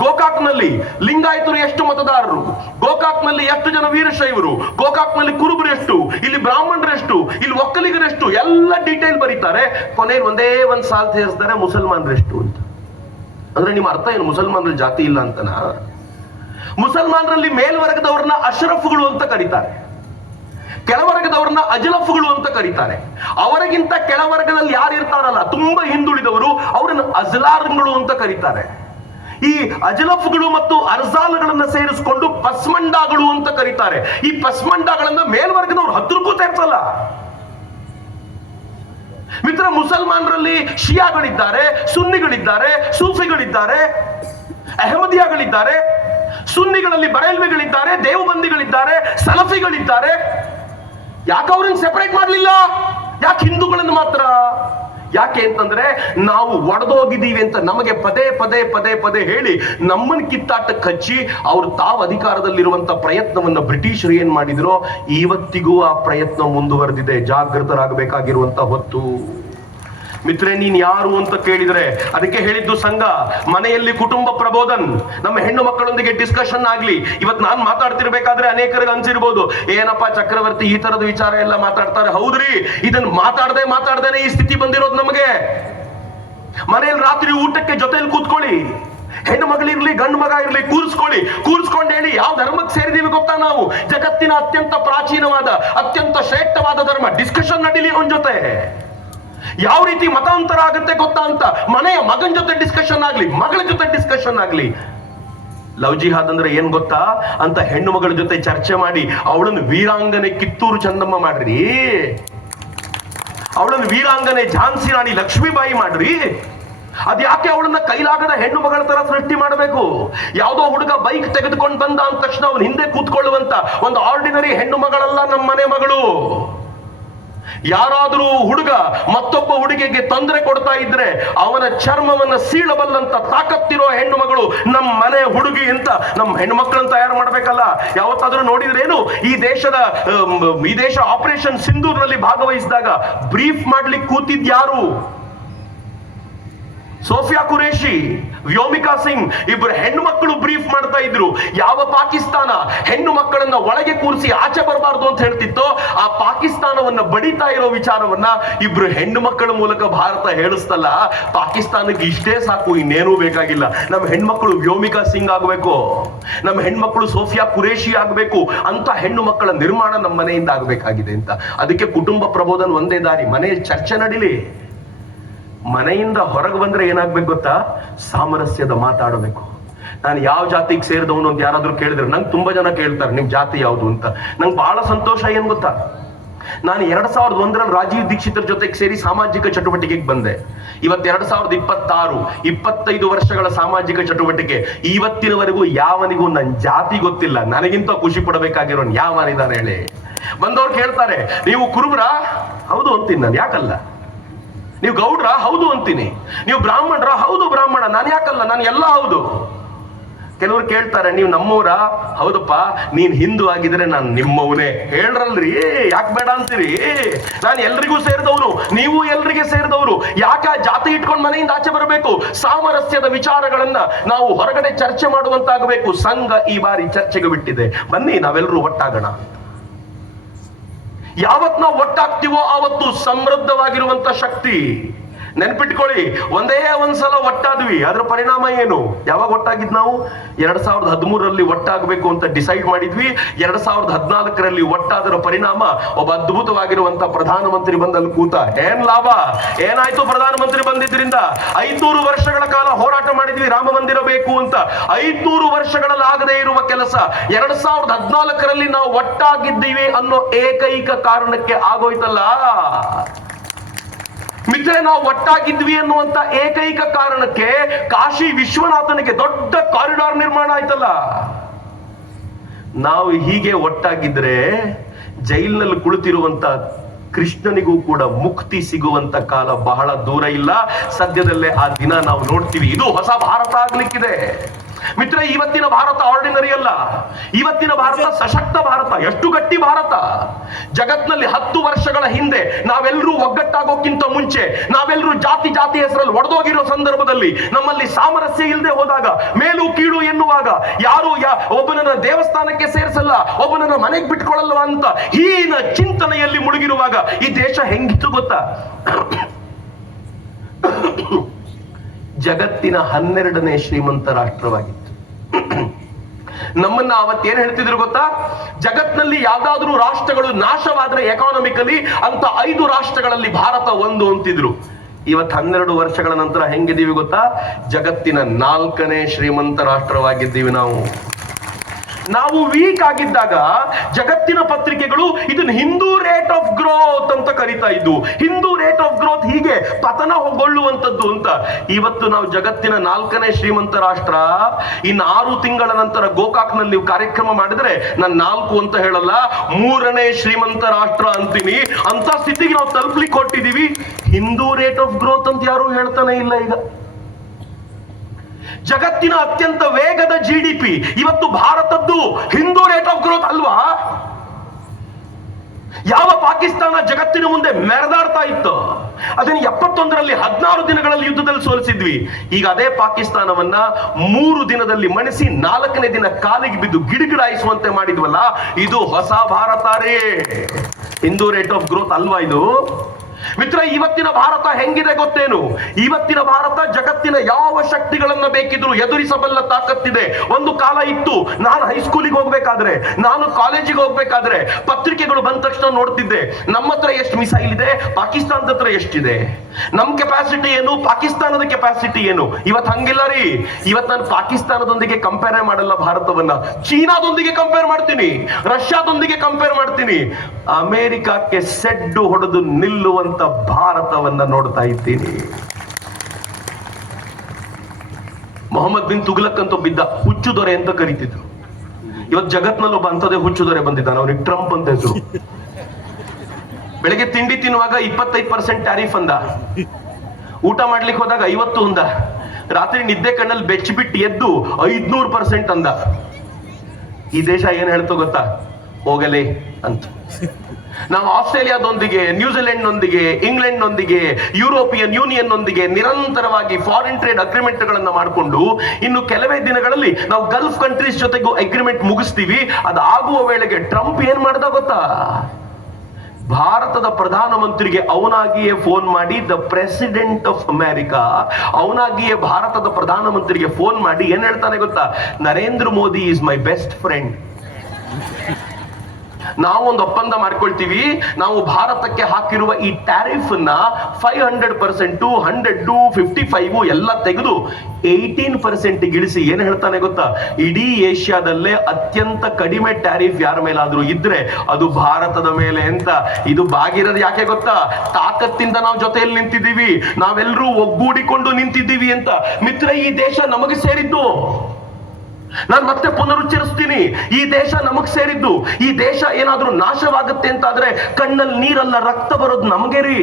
ಗೋಕಾಕ್ನಲ್ಲಿ ಲಿಂಗಾಯತರು ಎಷ್ಟು ಮತದಾರರು, ಗೋಕಾಕ್ನಲ್ಲಿ ಎಷ್ಟು ಜನ ವೀರಶೈವರು, ಗೋಕಾಕ್ನಲ್ಲಿ ಕುರುಬರು ಎಷ್ಟು, ಇಲ್ಲಿ ಬ್ರಾಹ್ಮಣರು ಎಷ್ಟು, ಇಲ್ಲಿ ಒಕ್ಕಲಿಗರೆಷ್ಟು, ಎಲ್ಲ ಡೀಟೇಲ್ ಬರೀತಾರೆ. ಕೊನೆಯಲ್ಲಿ ಒಂದ್ ಸಾಲ್ ಸೇರಿಸ್ತಾರೆ ಮುಸಲ್ಮಾನರೆಷ್ಟು ಅಂತ. ಅಂದ್ರೆ ನಿಮ್ಮ ಅರ್ಥ ಏನು? ಮುಸಲ್ಮಾನರಲ್ಲಿ ಜಾತಿ ಇಲ್ಲ ಅಂತನಾ? ಮುಸಲ್ಮಾನರಲ್ಲಿ ಮೇಲ್ವರ್ಗದವ್ರನ್ನ ಅಶ್ರಫ್ಗಳು ಅಂತ ಕರೀತಾರೆ, ಕೆಳವರ್ಗದವ್ರನ್ನ ಅಜಲಫ್ಗಳು ಅಂತ ಕರೀತಾರೆ. ಅವರಿಗಿಂತ ಕೆಳವರ್ಗದಲ್ಲಿ ಯಾರು ಇರ್ತಾರಲ್ಲ, ತುಂಬಾ ಹಿಂದುಳಿದವರು, ಅವರನ್ನ ಅಜ್ಲಾರ್ಗಳು ಅಂತ ಕರೀತಾರೆ. ಈ ಅಜಲಫ್ಗಳು ಮತ್ತು ಅರ್ಜಾಲ್ಗಳನ್ನ ಸೇರಿಸಿಕೊಂಡು ಪಸ್ಮಂಡಾಗಳು ಅಂತ ಕರೀತಾರೆ. ಈ ಪಸ್ಮಂಡಾಗಳನ್ನ ಮೇಲ್ವರ್ಗದವ್ರು 10ಕ್ಕೂ ಸೇರ್ಸಲ್ಲ. ಮಿತ್ರ, ಮುಸಲ್ಮಾನರಲ್ಲಿ ಶಿಯಾಗಳಿದ್ದಾರೆ, ಸುನ್ನಿಗಳಿದ್ದಾರೆ, ಸೂಫಿಗಳಿದ್ದಾರೆ, ಅಹಮದಿಯಾಗಳಿದ್ದಾರೆ, ಸುನ್ನಿಗಳಲ್ಲಿ ಬರೇಲ್ವಿಗಳಿದ್ದಾರೆ, ದೇವಬಂದಿಗಳಿದ್ದಾರೆ, ಸಲಫಿಗಳಿದ್ದಾರೆ. ಯಾಕೆ ಅವ್ರನ್ನ ಸೆಪರೇಟ್ ಮಾಡಲಿಲ್ಲ? ಯಾಕೆ ಹಿಂದೂಗಳನ್ನು ಮಾತ್ರ? ಯಾಕೆ ಅಂತಂದ್ರೆ ನಾವು ಒಡೆದೋಗಿದ್ದೀವಿ ಅಂತ ನಮಗೆ ಪದೇ ಪದೇ ಪದೇ ಪದೇ ಹೇಳಿ ನಮ್ಮನ್ನ ಕಿತ್ತಾಟಕ್ಕೆ ಹಚ್ಚಿ ಅವ್ರು ತಾವು ಅಧಿಕಾರದಲ್ಲಿರುವಂತ ಪ್ರಯತ್ನವನ್ನ ಬ್ರಿಟಿಷರು ಏನ್ ಮಾಡಿದ್ರು, ಇವತ್ತಿಗೂ ಆ ಪ್ರಯತ್ನ ಮುಂದುವರೆದಿದೆ. ಜಾಗೃತರಾಗಬೇಕಾಗಿರುವಂತ ಹೊತ್ತು. ಮಿತ್ರೆ, ನೀನ್ ಯಾರು ಅಂತ ಕೇಳಿದ್ರೆ ಅದಕ್ಕೆ ಹೇಳಿದ್ದು ಸಂಘ. ಮನೆಯಲ್ಲಿ ಕುಟುಂಬ ಪ್ರಬೋಧನ್, ನಮ್ಮ ಹೆಣ್ಣು ಮಕ್ಕಳೊಂದಿಗೆ ಡಿಸ್ಕಷನ್ ಆಗ್ಲಿ. ಇವತ್ತು ನಾನ್ ಮಾತಾಡ್ತಿರ್ಬೇಕಾದ್ರೆ ಅನೇಕರಿಗೆ ಅನ್ಸಿರ್ಬೋದು, ಏನಪ್ಪಾ ಚಕ್ರವರ್ತಿ ಈ ತರದ ವಿಚಾರ ಎಲ್ಲ ಮಾತಾಡ್ತಾರೆ. ಹೌದ್ರಿ, ಇದನ್ನ ಮಾತಾಡ್ದೇನೆ ಈ ಸ್ಥಿತಿ ಬಂದಿರೋದು ನಮಗೆ. ಮನೆಯಲ್ಲಿ ರಾತ್ರಿ ಊಟಕ್ಕೆ ಜೊತೆಲಿ ಕೂತ್ಕೊಳ್ಳಿ, ಹೆಣ್ಣು ಮಗಳಿರ್ಲಿ ಗಂಡು ಮಗ ಇರ್ಲಿ, ಕೂರಿಸ್ಕೊಂಡು ಹೇಳಿ ಯಾವ ಧರ್ಮಕ್ಕೆ ಸೇರಿದೀವಿ ಗೊತ್ತಾ ನಾವು? ಜಗತ್ತಿನ ಅತ್ಯಂತ ಪ್ರಾಚೀನವಾದ ಅತ್ಯಂತ ಶ್ರೇಷ್ಠವಾದ ಧರ್ಮ. ಡಿಸ್ಕಷನ್ ನಡೀಲಿ ಅವನ ಜೊತೆ. ಯಾವ ರೀತಿ ಮತಾಂತರ ಆಗುತ್ತೆ ಗೊತ್ತಾ ಅಂತ ಮನೆಯ ಮಗನ ಜೊತೆ ಡಿಸ್ಕಷನ್ ಆಗ್ಲಿ, ಮಗಳ ಜೊತೆ ಡಿಸ್ಕಷನ್ ಆಗ್ಲಿ. ಲವ್ ಜಿಹಾದ್ ಅಂದ್ರೆ ಏನ್ ಗೊತ್ತಾ ಅಂತ ಹೆಣ್ಣು ಮಗಳ ಜೊತೆ ಚರ್ಚೆ ಮಾಡಿ ಅವಳನ್ನು ವೀರಾಂಗನೆ ಕಿತ್ತೂರು ಚಂದಮ್ಮ ಮಾಡ್ರಿ, ಅವಳನ್ನು ವೀರಾಂಗನೆ ಝಾನ್ಸಿ ರಾಣಿ ಲಕ್ಷ್ಮೀಬಾಯಿ ಮಾಡ್ರಿ. ಅದ್ಯಾಕೆ ಅವಳನ್ನ ಕೈಲಾಗದ ಹೆಣ್ಣು ಮಗಳ ತರ ಸೃಷ್ಟಿ ಮಾಡಬೇಕು? ಯಾವುದೋ ಹುಡುಗ ಬೈಕ್ ತೆಗೆದುಕೊಂಡು ಬಂದ ಅಂದ ತಕ್ಷಣ ಅವನು ಹಿಂದೆ ಕೂತ್ಕೊಳ್ಳುವಂತ ಒಂದು ಆರ್ಡಿನರಿ ಹೆಣ್ಣು ಮಗಳಲ್ಲ ನಮ್ಮ ಮನೆ ಮಗಳು. ಯಾರಾದ್ರೂ ಹುಡುಗ ಮತ್ತೊಬ್ಬ ಹುಡುಗಿಗೆ ತೊಂದರೆ ಕೊಡ್ತಾ ಇದ್ರೆ ಅವನ ಚರ್ಮವನ್ನ ಸೀಳಬಲ್ಲಂತ ತಾಕತ್ತಿರೋ ಹೆಣ್ಣು ಮಗಳು ನಮ್ಮ ಮನೆ ಹುಡುಗಿ ಅಂತ ನಮ್ಮ ಹೆಣ್ಣು ಮಕ್ಕಳನ್ನ ತಯಾರು ಮಾಡ್ಬೇಕಲ್ಲ. ಯಾವತ್ತಾದ್ರೂ ನೋಡಿದ್ರೇನು ಈ ದೇಶ ಆಪರೇಷನ್ ಸಿಂಧೂರ್ನಲ್ಲಿ ಭಾಗವಹಿಸಿದಾಗ ಬ್ರೀಫ್ ಮಾಡ್ಲಿಕ್ಕೆ ಕೂತಿದ್ಯಾರು? ಸೋಫಿಯಾ ಕುರೇಶಿ, ವ್ಯೋಮಿಕಾ ಸಿಂಗ್ ಇಬ್ಬರು ಹೆಣ್ಣು ಮಕ್ಕಳು ಬ್ರೀಫ್ ಮಾಡ್ತಾ ಇದ್ರು. ಯಾವ ಪಾಕಿಸ್ತಾನ ಹೆಣ್ಣು ಮಕ್ಕಳನ್ನ ಒಳಗೆ ಕೂರಿಸಿ ಆಚೆ ಬರಬಾರ್ದು ಅಂತ ಹೇಳ್ತಿತ್ತೋ ಆ ಪಾಕಿಸ್ತಾನವನ್ನ ಬಡಿತಾ ಇರೋ ವಿಚಾರವನ್ನ ಇಬ್ರು ಹೆಣ್ಣು ಮಕ್ಕಳ ಮೂಲಕ ಭಾರತ ಹೇಳಿಸ್ತಲ್ಲ. ಪಾಕಿಸ್ತಾನಕ್ಕೆ ಇಷ್ಟೇ ಸಾಕು, ಇನ್ನೇನೂ ಬೇಕಾಗಿಲ್ಲ. ನಮ್ಮ ಹೆಣ್ಮಕ್ಳು ವ್ಯೋಮಿಕಾ ಸಿಂಗ್ ಆಗ್ಬೇಕು, ನಮ್ಮ ಹೆಣ್ಮಕ್ಳು ಸೋಫಿಯಾ ಕುರೇಶಿ ಆಗ್ಬೇಕು ಅಂತ ಹೆಣ್ಣು ಮಕ್ಕಳ ನಿರ್ಮಾಣ ನಮ್ಮ ಮನೆಯಿಂದ ಆಗ್ಬೇಕಾಗಿದೆ ಅಂತ. ಅದಕ್ಕೆ ಕುಟುಂಬ ಪ್ರಬೋಧನ ಒಂದೇ ದಾರಿ. ಮನೆಯಲ್ಲಿ ಚರ್ಚೆ ನಡೀಲಿ. ಮನೆಯಿಂದ ಹೊರಗೆ ಬಂದ್ರೆ ಏನಾಗ್ಬೇಕು ಗೊತ್ತಾ? ಸಾಮರಸ್ಯದ ಮಾತಾಡಬೇಕು. ನಾನು ಯಾವ ಜಾತಿಗೆ ಸೇರಿದವನು ಅಂತ ಯಾರಾದ್ರೂ ಕೇಳಿದ್ರೆ, ನಂಗೆ ತುಂಬಾ ಜನ ಕೇಳ್ತಾರೆ ನಿಮ್ ಜಾತಿ ಯಾವುದು ಅಂತ. ನಂಗೆ ಬಹಳ ಸಂತೋಷ ಏನ್ ಗೊತ್ತಾ, ನಾನು 2001ರಲ್ಲಿ ರಾಜೀವ್ ದೀಕ್ಷಿತರ ಜೊತೆಗೆ ಸೇರಿ ಸಾಮಾಜಿಕ ಚಟುವಟಿಕೆಗೆ ಬಂದೆ. ಇವತ್ತು 2026, 25 ವರ್ಷಗಳ ಸಾಮಾಜಿಕ ಚಟುವಟಿಕೆ. ಇವತ್ತಿನವರೆಗೂ ಯಾವನಿಗೂ ನನ್ನ ಜಾತಿ ಗೊತ್ತಿಲ್ಲ. ನನಗಿಂತ ಖುಷಿ ಪಡಬೇಕಾಗಿರೋನ್ ಯಾವನಿದಾನೆ ಹೇಳಿ? ಬಂದವ್ರು ಕೇಳ್ತಾರೆ, ನೀವು ಕುರುಬರ? ಹೌದು ಅಂತೀನಿ ನಾನು, ಯಾಕಲ್ಲ. ನೀವು ಗೌಡ್ರ? ಹೌದು ಅಂತೀನಿ. ನೀವು ಬ್ರಾಹ್ಮಣರ? ಹೌದು ಬ್ರಾಹ್ಮಣ. ನಾನು ಯಾಕಲ್ಲ, ನಾನು ಎಲ್ಲ ಹೌದು. ಕೆಲವರು ಕೇಳ್ತಾರೆ, ನೀವು ನಮ್ಮವ್ರ? ಹೌದಪ್ಪ. ನೀನ್ ಹಿಂದೂ ಆಗಿದ್ರೆ ನಾನು ನಿಮ್ಮವನೇ. ಹೇಳ್ರಲ್ರಿ, ಯಾಕೆ ಬೇಡ ಅಂತೀರಿ? ನಾನು ಎಲ್ರಿಗೂ ಸೇರಿದವನು, ನೀವು ಎಲ್ರಿಗೆ ಸೇರಿದವರು. ಯಾಕೆ ಜಾತಿ ಇಟ್ಕೊಂಡು ಮನೆಯಿಂದ ಆಚೆ ಬರಬೇಕು? ಸಾಮರಸ್ಯದ ವಿಚಾರಗಳನ್ನ ನಾವು ಹೊರಗಡೆ ಚರ್ಚೆ ಮಾಡುವಂತಾಗಬೇಕು. ಸಂಘ ಈ ಬಾರಿ ಚರ್ಚೆಗೆ ಬಿಟ್ಟಿದೆ. ಬನ್ನಿ ನಾವೆಲ್ಲರೂ ಒಟ್ಟಾಗೋಣ. ಯಾವತ್ ನಾವು ಒಟ್ಟಾಗ್ತೀವೋ ಆವತ್ತು ಸಮೃದ್ಧವಾಗಿರುವಂತ ಶಕ್ತಿ. ನೆನ್ಪಿಟ್ಕೊಳ್ಳಿ, ಒಂದೇ ಒಂದ್ಸಲ ಒಟ್ಟಾದ್ವಿ, ಅದರ ಪರಿಣಾಮ ಏನು? ಯಾವಾಗ ಒಟ್ಟಾಗಿದ್ ನಾವು? 2013ರಲ್ಲಿ ಒಟ್ಟಾಗಬೇಕು ಅಂತ ಡಿಸೈಡ್ ಮಾಡಿದ್ವಿ. 2014ರಲ್ಲಿ ಒಟ್ಟಾದರ ಪರಿಣಾಮ ಒಬ್ಬ ಅದ್ಭುತವಾಗಿರುವಂತ ಪ್ರಧಾನಮಂತ್ರಿ ಬಂದಲ್ಲಿ ಕೂತ. ಏನ್ ಲಾಭ? ಏನಾಯ್ತು ಪ್ರಧಾನಮಂತ್ರಿ ಬಂದಿದ್ರಿಂದ? 500 ವರ್ಷಗಳ ಕಾಲ ಹೋರಾಟ ಮಾಡಿದ್ವಿ ರಾಮ ಮಂದಿರ ಬೇಕು ಅಂತ. 500 ವರ್ಷಗಳಲ್ಲಾಗದೇ ಇರುವ ಕೆಲಸ 2014ರಲ್ಲಿ ನಾವು ಒಟ್ಟಾಗಿದ್ದೀವಿ ಅನ್ನೋ ಏಕೈಕ ಕಾರಣಕ್ಕೆ ಆಗೋಯ್ತಲ್ಲ. ಮಿತ್ರೆ, ನಾವು ಒಟ್ಟಾಗಿದ್ವಿ ಅನ್ನುವಂತ ಏಕೈಕ ಕಾರಣಕ್ಕೆ ಕಾಶಿ ವಿಶ್ವನಾಥನಿಗೆ ದೊಡ್ಡ ಕಾರಿಡಾರ್ ನಿರ್ಮಾಣ ಆಯ್ತಲ್ಲ. ನಾವು ಹೀಗೆ ಒಟ್ಟಾಗಿದ್ರೆ ಜೈಲಿನಲ್ಲಿ ಕುಳಿತಿರುವಂತ ಕೃಷ್ಣನಿಗೂ ಕೂಡ ಮುಕ್ತಿ ಸಿಗುವಂತ ಕಾಲ ಬಹಳ ದೂರ ಇಲ್ಲ. ಸದ್ಯದಲ್ಲೇ ಆ ದಿನ ನಾವು ನೋಡ್ತೀವಿ. ಇದು ಹೊಸ ಭಾರತ ಆಗ್ಲಿಕ್ಕಿದೆ. ಮಿತ್ರ, ಇವತ್ತಿನ ಭಾರತ ಆರ್ಡಿನರಿ ಅಲ್ಲ. ಇವತ್ತಿನ ಭಾರತ ಸಶಕ್ತ ಭಾರತ. ಎಷ್ಟು ಗಟ್ಟಿ ಭಾರತ! ಜಗತ್ನಲ್ಲಿ 10 ವರ್ಷಗಳ ಹಿಂದೆ ನಾವೆಲ್ಲರೂ ಒಗ್ಗಟ್ಟಾಗೋಕ್ಕಿಂತ ಮುಂಚೆ ನಾವೆಲ್ಲರೂ ಜಾತಿ ಹೆಸರಲ್ಲಿ ಒಡೆದೋಗಿರೋ ಸಂದರ್ಭದಲ್ಲಿ, ನಮ್ಮಲ್ಲಿ ಸಾಮರಸ್ಯ ಇಲ್ಲದೆ ಹೋದಾಗ, ಮೇಲು ಕೀಳು ಎನ್ನುವಾಗ, ಯಾರು ಒಬ್ಬನನ್ನ ದೇವಸ್ಥಾನಕ್ಕೆ ಸೇರಿಸಲ್ಲ, ಒಬ್ಬನನ್ನ ಮನೆಗೆ ಬಿಟ್ಕೊಳ್ಳಲ್ವ ಅಂತ ಹೀನ ಚಿಂತನೆಯಲ್ಲಿ ಮುಳುಗಿರುವಾಗ ಈ ದೇಶ ಹೆಂಗಿತ್ತು ಗೊತ್ತಾ? ಜಗತ್ತಿನ 12ನೇ ಶ್ರೀಮಂತ ರಾಷ್ಟ್ರವಾಗಿತ್ತು. ನಮ್ಮನ್ನ ಅವತ್ತೇನ್ ಹೇಳ್ತಿದ್ರು ಗೊತ್ತಾ? ಜಗತ್ನಲ್ಲಿ ಯಾವ್ದಾದ್ರೂ ರಾಷ್ಟ್ರಗಳು ನಾಶವಾದ್ರೆ ಎಕಾನಮಿಕಲಿ ಅಂತ 5 ರಾಷ್ಟ್ರಗಳಲ್ಲಿ ಭಾರತ ಒಂದು ಅಂತಿದ್ರು. ಇವತ್ತು 12 ವರ್ಷಗಳ ನಂತರ ಹೆಂಗಿದ್ದೀವಿ ಗೊತ್ತಾ? ಜಗತ್ತಿನ 4ನೇ ಶ್ರೀಮಂತ ರಾಷ್ಟ್ರವಾಗಿದ್ದೀವಿ ನಾವು. ನಾವು ವೀಕ್ ಆಗಿದ್ದಾಗ ಜಗತ್ತಿನ ಪತ್ರಿಕೆಗಳು ಇದನ್ನ ಹಿಂದೂ ರೇಟ್ ಆಫ್ ಗ್ರೋತ್ ಅಂತ ಕರಿತಾ ಇದ್ವು. ಹಿಂದೂ ರೇಟ್ ಆಫ್ ಗ್ರೋತ್ ಹೀಗೆ ಪತನಗೊಳ್ಳುವಂತದ್ದು ಅಂತ. ಇವತ್ತು ನಾವು ಜಗತ್ತಿನ 4ನೇ ಶ್ರೀಮಂತ ರಾಷ್ಟ್ರ. ಇನ್ನು 6 ತಿಂಗಳ ನಂತರ ಗೋಕಾಕ್ನಲ್ಲಿ ನೀವು ಕಾರ್ಯಕ್ರಮ ಮಾಡಿದ್ರೆ ನಾನು 4 ಅಂತ ಹೇಳಲ್ಲ, 3ನೇ ಶ್ರೀಮಂತ ರಾಷ್ಟ್ರ ಅಂತೀನಿ. ಅಂತ ಸ್ಥಿತಿಗೆ ನಾವು ತಲುಪಲಿಕ್ಕೆ ಕೊಟ್ಟಿದೀವಿ. ಹಿಂದೂ ರೇಟ್ ಆಫ್ ಗ್ರೋತ್ ಅಂತ ಯಾರು ಹೇಳ್ತಾನೆ ಇಲ್ಲ. ಈಗ ಜಗತ್ತಿನ ಅತ್ಯಂತ ವೇಗದ GDP ಇವತ್ತು ಭಾರತದ್ದು ಹಿಂದೂ ರೇಟ್ ಆಫ್ ಗ್ರೋತ್ ಅಲ್ವಾ? ಯಾವ ಪಾಕಿಸ್ತಾನ ಜಗತ್ತಿನ ಮುಂದೆ ಮೆರೆದಾಡ್ತಾ ಇತ್ತು, ಅದನ್ನು 71ರಲ್ಲಿ 16 ದಿನಗಳಲ್ಲಿ ಯುದ್ಧದಲ್ಲಿ ಸೋಲಿಸಿದ್ವಿ. ಈಗ ಅದೇ ಪಾಕಿಸ್ತಾನವನ್ನ 3 ದಿನದಲ್ಲಿ ಮಣಿಸಿ 4ನೇ ದಿನ ಕಾಲಿಗೆ ಬಿದ್ದು ಗಿಡಗಿಡಾಯಿಸುವಂತೆ ಮಾಡಿದ್ವಲ್ಲ, ಇದು ಹೊಸ ಭಾರತ ರೇ. ಹಿಂದೂ ರೇಟ್ ಆಫ್ ಗ್ರೋತ್ ಅಲ್ವಾ ಇದು? ಮಿತ್ರ, ಇವತ್ತಿನ ಭಾರತ ಹೆಂಗಿದೆ ಗೊತ್ತೇನು? ಇವತ್ತಿನ ಭಾರತ ಜಗತ್ತಿನ ಯಾವ ಶಕ್ತಿಗಳನ್ನ ಬೇಕಿದ್ರು ಎದುರಿಸಬಲ್ಲ ತಾಕತ್ತಿದೆ. ಒಂದು ಕಾಲ ಇತ್ತು, ನಾನು ಹೈಸ್ಕೂಲಿಗೆ ಹೋಗ್ಬೇಕಾದ್ರೆ, ನಾನು ಕಾಲೇಜಿಗೆ ಹೋಗ್ಬೇಕಾದ್ರೆ ಪತ್ರಿಕೆಗಳು ಬಂದ ತಕ್ಷಣ ನೋಡ್ತಿದ್ದೆ, ನಮ್ಮ ಹತ್ರ ಎಷ್ಟು ಮಿಸೈಲ್ ಇದೆ, ಪಾಕಿಸ್ತಾನದ ಹತ್ರ ಎಷ್ಟಿದೆ, ನಮ್ ಕೆಪಾಸಿಟಿ ಏನು, ಪಾಕಿಸ್ತಾನದ ಕೆಪಾಸಿಟಿ ಏನು. ಇವತ್ತು ಹಂಗಿಲ್ಲ ರೀ. ಇವತ್ತು ನಾನು ಪಾಕಿಸ್ತಾನದೊಂದಿಗೆ ಕಂಪೇರ್ ಮಾಡಲ್ಲ ಭಾರತವನ್ನ, ಚೀನಾದೊಂದಿಗೆ ಕಂಪೇರ್ ಮಾಡ್ತೀನಿ, ರಷ್ಯಾದೊಂದಿಗೆ ಕಂಪೇರ್ ಮಾಡ್ತೀನಿ. ಅಮೆರಿಕಕ್ಕೆ ಸೆಡ್ಡು ಹೊಡೆದು ನಿಲ್ಲುವಂತ ಭಾರತವನ್ನ ನೋಡ್ತಾ ಇದ್ದೀನಿ. ಮೊಹಮ್ಮದ್ ಬಿನ್ ತುಗ್ಲಕ್ ಅಂತ ಬಿದ್ದ, ಹುಚ್ಚು ದೊರೆ ಅಂತ ಕರೀತಿದ್ರು. ಇವತ್ತು ಜಗತ್ನಲ್ಲಿ ಒಬ್ಬ ಅಂತದೇ ಹುಚ್ಚು ದೊರೆ ಬಂದಿದ್ದಾನೆ, ಅವನಿಗೆ ಟ್ರಂಪ್ ಅಂತ ಹೆಸರು. ಬೆಳಗ್ಗೆ ತಿಂಡಿ ತಿನ್ನುವಾಗ 25% ಟ್ಯಾರಿಫ್ ಅಂದ, ಊಟ ಮಾಡ್ಲಿಕ್ಕೆ ಹೋದಾಗ 50 ಅಂದ, ರಾತ್ರಿ ನಿದ್ದೆ ಕಣ್ಣಲ್ಲಿ ಬೆಚ್ಚಿಬಿಟ್ಟು ಎದ್ದು 500% ಅಂದ. ಈ ದೇಶ ಏನ್ ಹೇಳ್ತೋ ಗೊತ್ತಾ? ಹೋಗಲೇ ಅಂತ. ನಾವು ಆಸ್ಟ್ರೇಲಿಯಾದೊಂದಿಗೆ, ನ್ಯೂಜಿಲೆಂಡ್ನೊಂದಿಗೆ, ಇಂಗ್ಲೆಂಡ್ನೊಂದಿಗೆ, ಯುರೋಪಿಯನ್ ಯೂನಿಯನ್ನೊಂದಿಗೆ ನಿರಂತರವಾಗಿ ಫಾರಿನ್ ಟ್ರೇಡ್ ಅಗ್ರಿಮೆಂಟ್ ಗಳನ್ನ ಮಾಡಿಕೊಂಡು ಇನ್ನು ಕೆಲವೇ ದಿನಗಳಲ್ಲಿ ನಾವು ಗಲ್ಫ್ ಕಂಟ್ರೀಸ್ ಜೊತೆಗೂ ಅಗ್ರಿಮೆಂಟ್ ಮುಗಿಸ್ತೀವಿ. ಅದಾಗುವ ವೇಳೆಗೆ ಟ್ರಂಪ್ ಏನ್ ಮಾಡ್ದ ಗೊತ್ತಾ? ಭಾರತದ ಪ್ರಧಾನಮಂತ್ರಿಗೆ ಅವನಾಗಿಯೇ ಫೋನ್ ಮಾಡಿ, ದ ಪ್ರೆಸಿಡೆಂಟ್ ಆಫ್ ಅಮೆರಿಕಾ ಅವನಾಗಿಯೇ ಭಾರತದ ಪ್ರಧಾನಮಂತ್ರಿಗೆ ಫೋನ್ ಮಾಡಿ ಏನ್ ಹೇಳ್ತಾನೆ ಗೊತ್ತಾ? Narendra Modi is my best friend. ನಾವು ಒಂದು ಒಪ್ಪಂದ ಮಾಡ್ಕೊಳ್ತೀವಿ, ನಾವು ಭಾರತಕ್ಕೆ ಹಾಕಿರುವ ಈ ಟ್ಯಾರಿಫ್ ನ 500%, 100, 55 ಎಲ್ಲ ತೆಗೆದು 18% ಇಳಿಸಿ ಏನ್ ಹೇಳ್ತಾನೆ ಗೊತ್ತಾ? ಇಡೀ ಏಷ್ಯಾದಲ್ಲೇ ಅತ್ಯಂತ ಕಡಿಮೆ ಟ್ಯಾರಿಫ್ ಯಾರ ಮೇಲಾದ್ರೂ ಇದ್ರೆ ಅದು ಭಾರತದ ಮೇಲೆ ಅಂತ. ಇದು ಬಾಗಿರೋದು ಯಾಕೆ ಗೊತ್ತಾ? ತಾಕತ್ತಿಂದ ನಾವು ಜೊತೆಯಲ್ಲಿ ನಿಂತಿದ್ದೀವಿ, ನಾವೆಲ್ಲರೂ ಒಗ್ಗೂಡಿಕೊಂಡು ನಿಂತಿದ್ದೀವಿ ಅಂತ. ಮಿತ್ರ, ಈ ದೇಶ ನಮಗೆ ಸೇರಿದ್ದು. ನಾನು ಮತ್ತೆ ಪುನರುಚ್ಚರಿಸ್ತೀನಿ, ಈ ದೇಶ ನಮಗ್ ಸೇರಿದ್ದು. ಈ ದೇಶ ಏನಾದ್ರೂ ನಾಶವಾಗುತ್ತೆ ಅಂತಾದ್ರೆ ಕಣ್ಣಲ್ಲಿ ನೀರಲ್ಲ, ರಕ್ತ ಬರೋದು ನಮಗೆ ರೀ.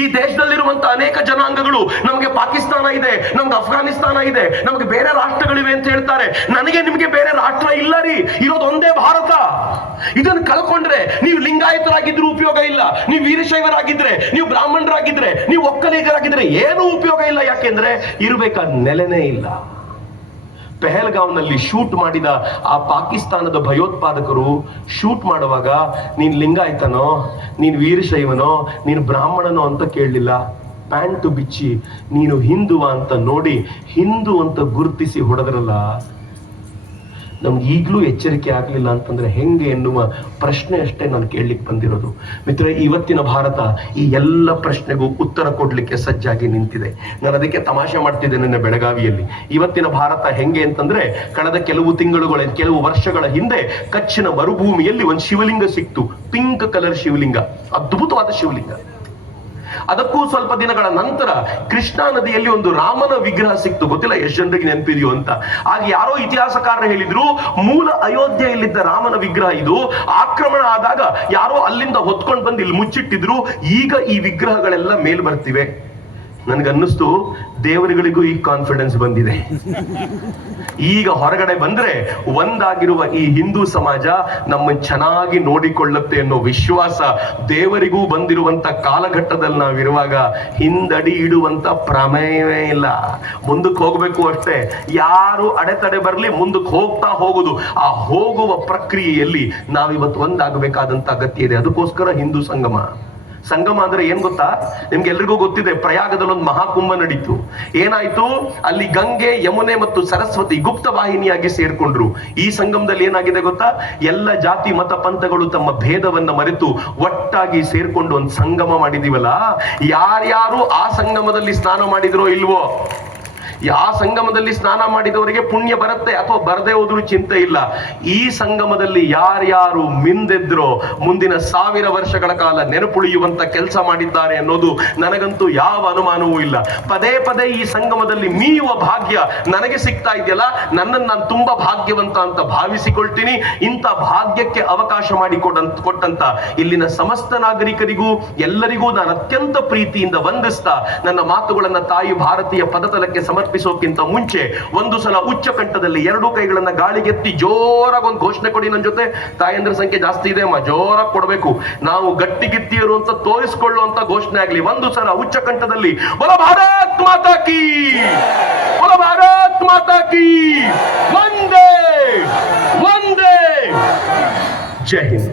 ಈ ದೇಶದಲ್ಲಿರುವಂತ ಅನೇಕ ಜನಾಂಗಗಳು ನಮಗೆ ಪಾಕಿಸ್ತಾನ ಇದೆ, ನಮ್ಗೆ ಅಫ್ಘಾನಿಸ್ತಾನ ಇದೆ, ನಮ್ಗೆ ಬೇರೆ ರಾಷ್ಟ್ರಗಳಿವೆ ಅಂತ ಹೇಳ್ತಾರೆ. ನನಗೆ ನಿಮ್ಗೆ ಬೇರೆ ರಾಷ್ಟ್ರ ಇಲ್ಲ ರೀ, ಇರೋದು ಒಂದೇ ಭಾರತ. ಇದನ್ನು ಕಳ್ಕೊಂಡ್ರೆ ನೀವು ಲಿಂಗಾಯತರಾಗಿದ್ರು ಉಪಯೋಗ ಇಲ್ಲ, ನೀವು ವೀರಶೈವರಾಗಿದ್ರೆ, ನೀವು ಬ್ರಾಹ್ಮಣರಾಗಿದ್ರೆ, ನೀವು ಒಕ್ಕಲಿಗರಾಗಿದ್ರೆ ಏನೂ ಉಪಯೋಗ ಇಲ್ಲ. ಯಾಕೆಂದ್ರೆ ಇರಬೇಕಾದ ನೆಲೆನೇ ಇಲ್ಲ. ಪೆಹಲ್ಗಾವ್ನಲ್ಲಿ ಶೂಟ್ ಮಾಡಿದ ಆ ಪಾಕಿಸ್ತಾನದ ಭಯೋತ್ಪಾದಕರು ಶೂಟ್ ಮಾಡುವಾಗ ನೀನ್ ಲಿಂಗಾಯತನೋ, ನೀನ್ ವೀರಶೈವನೋ, ನೀನು ಬ್ರಾಹ್ಮಣನೋ ಅಂತ ಕೇಳಲಿಲ್ಲ. ಪ್ಯಾಂಟು ಬಿಚ್ಚಿ ನೀನು ಹಿಂದುವ ಅಂತ ನೋಡಿ ಹಿಂದೂ ಅಂತ ಗುರುತಿಸಿ ಹೊಡೆದ್ರಲ್ಲ. ನಮ್ಗೆ ಈಗಲೂ ಎಚ್ಚರಿಕೆ ಆಗಲಿಲ್ಲ ಅಂತಂದ್ರೆ ಹೆಂಗೆ ಎನ್ನುವ ಪ್ರಶ್ನೆ ಅಷ್ಟೇ ನಾನು ಕೇಳಲಿಕ್ಕೆ ಬಂದಿರೋದು. ಮಿತ್ರ, ಇವತ್ತಿನ ಭಾರತ ಈ ಎಲ್ಲ ಪ್ರಶ್ನೆಗೂ ಉತ್ತರ ಕೊಡ್ಲಿಕ್ಕೆ ಸಜ್ಜಾಗಿ ನಿಂತಿದೆ. ನಾನು ಅದಕ್ಕೆ ತಮಾಷೆ ಮಾಡ್ತಿದ್ದೆ ನನ್ನ ಬೆಳಗಾವಿಯಲ್ಲಿ. ಇವತ್ತಿನ ಭಾರತ ಹೆಂಗೆ ಅಂತಂದ್ರೆ, ಕಳೆದ ಕೆಲವು ವರ್ಷಗಳ ಹಿಂದೆ ಕಚ್ಚಿನ ಮರುಭೂಮಿಯಲ್ಲಿ ಒಂದು ಶಿವಲಿಂಗ ಸಿಕ್ತು, ಪಿಂಕ್ ಕಲರ್ ಶಿವಲಿಂಗ, ಅದ್ಭುತವಾದ ಶಿವಲಿಂಗ. ಅದಕ್ಕೂ ಸ್ವಲ್ಪ ದಿನಗಳ ನಂತರ ಕೃಷ್ಣಾ ನದಿಯಲ್ಲಿ ಒಂದು ರಾಮನ ವಿಗ್ರಹ ಸಿಕ್ತು. ಗೊತ್ತಿಲ್ಲ ಎಷ್ಟು ಜನರಿಗೆ ನೆನಪಿದೆಯೋ ಅಂತ. ಆಗ ಯಾರೋ ಇತಿಹಾಸಕಾರರು ಹೇಳಿದ್ರು, ಮೂಲ ಅಯೋಧ್ಯೆಯಲ್ಲಿದ್ದ ರಾಮನ ವಿಗ್ರಹ ಇದು, ಆಕ್ರಮಣ ಆದಾಗ ಯಾರೋ ಅಲ್ಲಿಂದ ಹೊತ್ಕೊಂಡು ಬಂದು ಇಲ್ಲಿ ಮುಚ್ಚಿಟ್ಟಿದ್ರು, ಈಗ ಈ ವಿಗ್ರಹಗಳೆಲ್ಲ ಮೇಲ್ ಬರ್ತಿವೆ. ನನ್ಗನ್ನಿಸ್ತು ದೇವರುಗಳಿಗೂ ಈ ಕಾನ್ಫಿಡೆನ್ಸ್ ಬಂದಿದೆ. ಈಗ ಹೊರಗಡೆ ಬಂದ್ರೆ ಒಂದಾಗಿರುವ ಈ ಹಿಂದೂ ಸಮಾಜ ನಮ್ಮನ್ನು ಚೆನ್ನಾಗಿ ನೋಡಿಕೊಳ್ಳುತ್ತೆ ಅನ್ನೋ ವಿಶ್ವಾಸ ದೇವರಿಗೂ ಬಂದಿರುವಂತ ಕಾಲಘಟ್ಟದಲ್ಲಿ ನಾವಿರುವಾಗ ಹಿಂದಡಿ ಇಡುವಂತ ಪ್ರಮೇಯವೇ ಇಲ್ಲ. ಮುಂದಕ್ಕೆ ಹೋಗ್ಬೇಕು ಅಷ್ಟೇ. ಯಾರು ಅಡೆತಡೆ ಬರ್ಲಿ, ಮುಂದಕ್ಕೆ ಹೋಗ್ತಾ ಹೋಗುದು. ಆ ಹೋಗುವ ಪ್ರಕ್ರಿಯೆಯಲ್ಲಿ ನಾವಿವತ್ತು ಒಂದಾಗಬೇಕಾದಂತ ಅಗತ್ಯ ಇದೆ. ಅದಕ್ಕೋಸ್ಕರ ಹಿಂದೂ ಸಂಗಮ. ಸಂಗಮ ಅಂದ್ರೆ ಏನ್ ಗೊತ್ತಾ? ನಿಮ್ಗೆ ಎಲ್ರಿಗೂ ಗೊತ್ತಿದೆ, ಪ್ರಯಾಗದಲ್ಲಿ ಒಂದು ಮಹಾಕುಂಭ ನಡೀತು. ಏನಾಯ್ತು? ಅಲ್ಲಿ ಗಂಗೆ, ಯಮುನೆ ಮತ್ತು ಸರಸ್ವತಿ ಗುಪ್ತ ವಾಹಿನಿಯಾಗಿ ಸೇರ್ಕೊಂಡ್ರು. ಈ ಸಂಗಮದಲ್ಲಿ ಏನಾಗಿದೆ ಗೊತ್ತಾ? ಎಲ್ಲ ಜಾತಿ ಮತ ಪಂಥಗಳು ತಮ್ಮ ಭೇದವನ್ನ ಮರೆತು ಒಟ್ಟಾಗಿ ಸೇರ್ಕೊಂಡು ಒಂದು ಸಂಗಮ ಮಾಡಿದೀವಲ್ಲ. ಯಾರ್ಯಾರು ಆ ಸಂಗಮದಲ್ಲಿ ಸ್ನಾನ ಮಾಡಿದ್ರೋ ಇಲ್ವೋ, ಆ ಸಂಗಮದಲ್ಲಿ ಸ್ನಾನ ಮಾಡಿದವರಿಗೆ ಪುಣ್ಯ ಬರುತ್ತೆ ಅಥವಾ ಬರದೇ ಹೋದ್ರೂ ಚಿಂತೆ ಇಲ್ಲ. ಈ ಸಂಗಮದಲ್ಲಿ ಯಾರ್ಯಾರು ಮಿಂದೆದ್ರೋ ಮುಂದಿನ 1000 ವರ್ಷಗಳ ಕಾಲ ನೆನಪುಳಿಯುವಂತ ಕೆಲಸ ಮಾಡಿದ್ದಾರೆ ಅನ್ನೋದು ನನಗಂತೂ ಯಾವ ಅನುಮಾನವೂ ಇಲ್ಲ. ಪದೇ ಪದೇ ಈ ಸಂಗಮದಲ್ಲಿ ಮೀಯುವ ಭಾಗ್ಯ ನನಗೆ ಸಿಗ್ತಾ ಇದೆಯಲ್ಲ, ನನ್ನನ್ನು ನಾನು ತುಂಬಾ ಭಾಗ್ಯವಂತ ಅಂತ ಭಾವಿಸಿಕೊಳ್ತೀನಿ. ಇಂಥ ಭಾಗ್ಯಕ್ಕೆ ಅವಕಾಶ ಕೊಟ್ಟಂತ ಇಲ್ಲಿನ ಸಮಸ್ತ ನಾಗರಿಕರಿಗೂ ಎಲ್ಲರಿಗೂ ನಾನು ಅತ್ಯಂತ ಪ್ರೀತಿಯಿಂದ ವಂದಿಸ್ತಾ ನನ್ನ ಮಾತುಗಳನ್ನ ತಾಯಿ ಭಾರತೀಯ ಪದತಲಕ್ಕೆ ಸಮರ್ಪಿಸೋಕ್ಕಿಂತ ಮುಂಚೆ ಒಂದು ಸಲ ಉಚ್ಚ ಕಂಠದಲ್ಲಿ 2 ಕೈಗಳನ್ನ ಗಾಳಿಗೆತ್ತಿ ಜೋರಾಗಿ ಒಂದು ಘೋಷಣೆ ಕೊಡಿ. ನನ್ನ ಜೊತೆ ತಾಯಂದ್ರ ಸಂಖ್ಯೆ ಜಾಸ್ತಿ ಇದೆ ಅಮ್ಮ, ಜೋರಾಗಿ ಕೊಡಬೇಕು. ನಾವು ಗಟ್ಟಿಗಿತ್ತಿಯರು ಅಂತ ತೋರಿಸಿಕೊಳ್ಳುವಂತ ಘೋಷಣೆ ಆಗ್ಲಿ. ಒಂದು ಸಲ ಉಚ್ಚ ಕಂಠದಲ್ಲಿ ಬೋಲೋ ಭಾರತ್ ಮಾತಾ ಕೀ, ಬೋಲೋ ಭಾರತ್ ಮಾತಾ ಕೀ, ವಂದೇ ವಂದೇ, ಜೈ ಹಿಂದ್.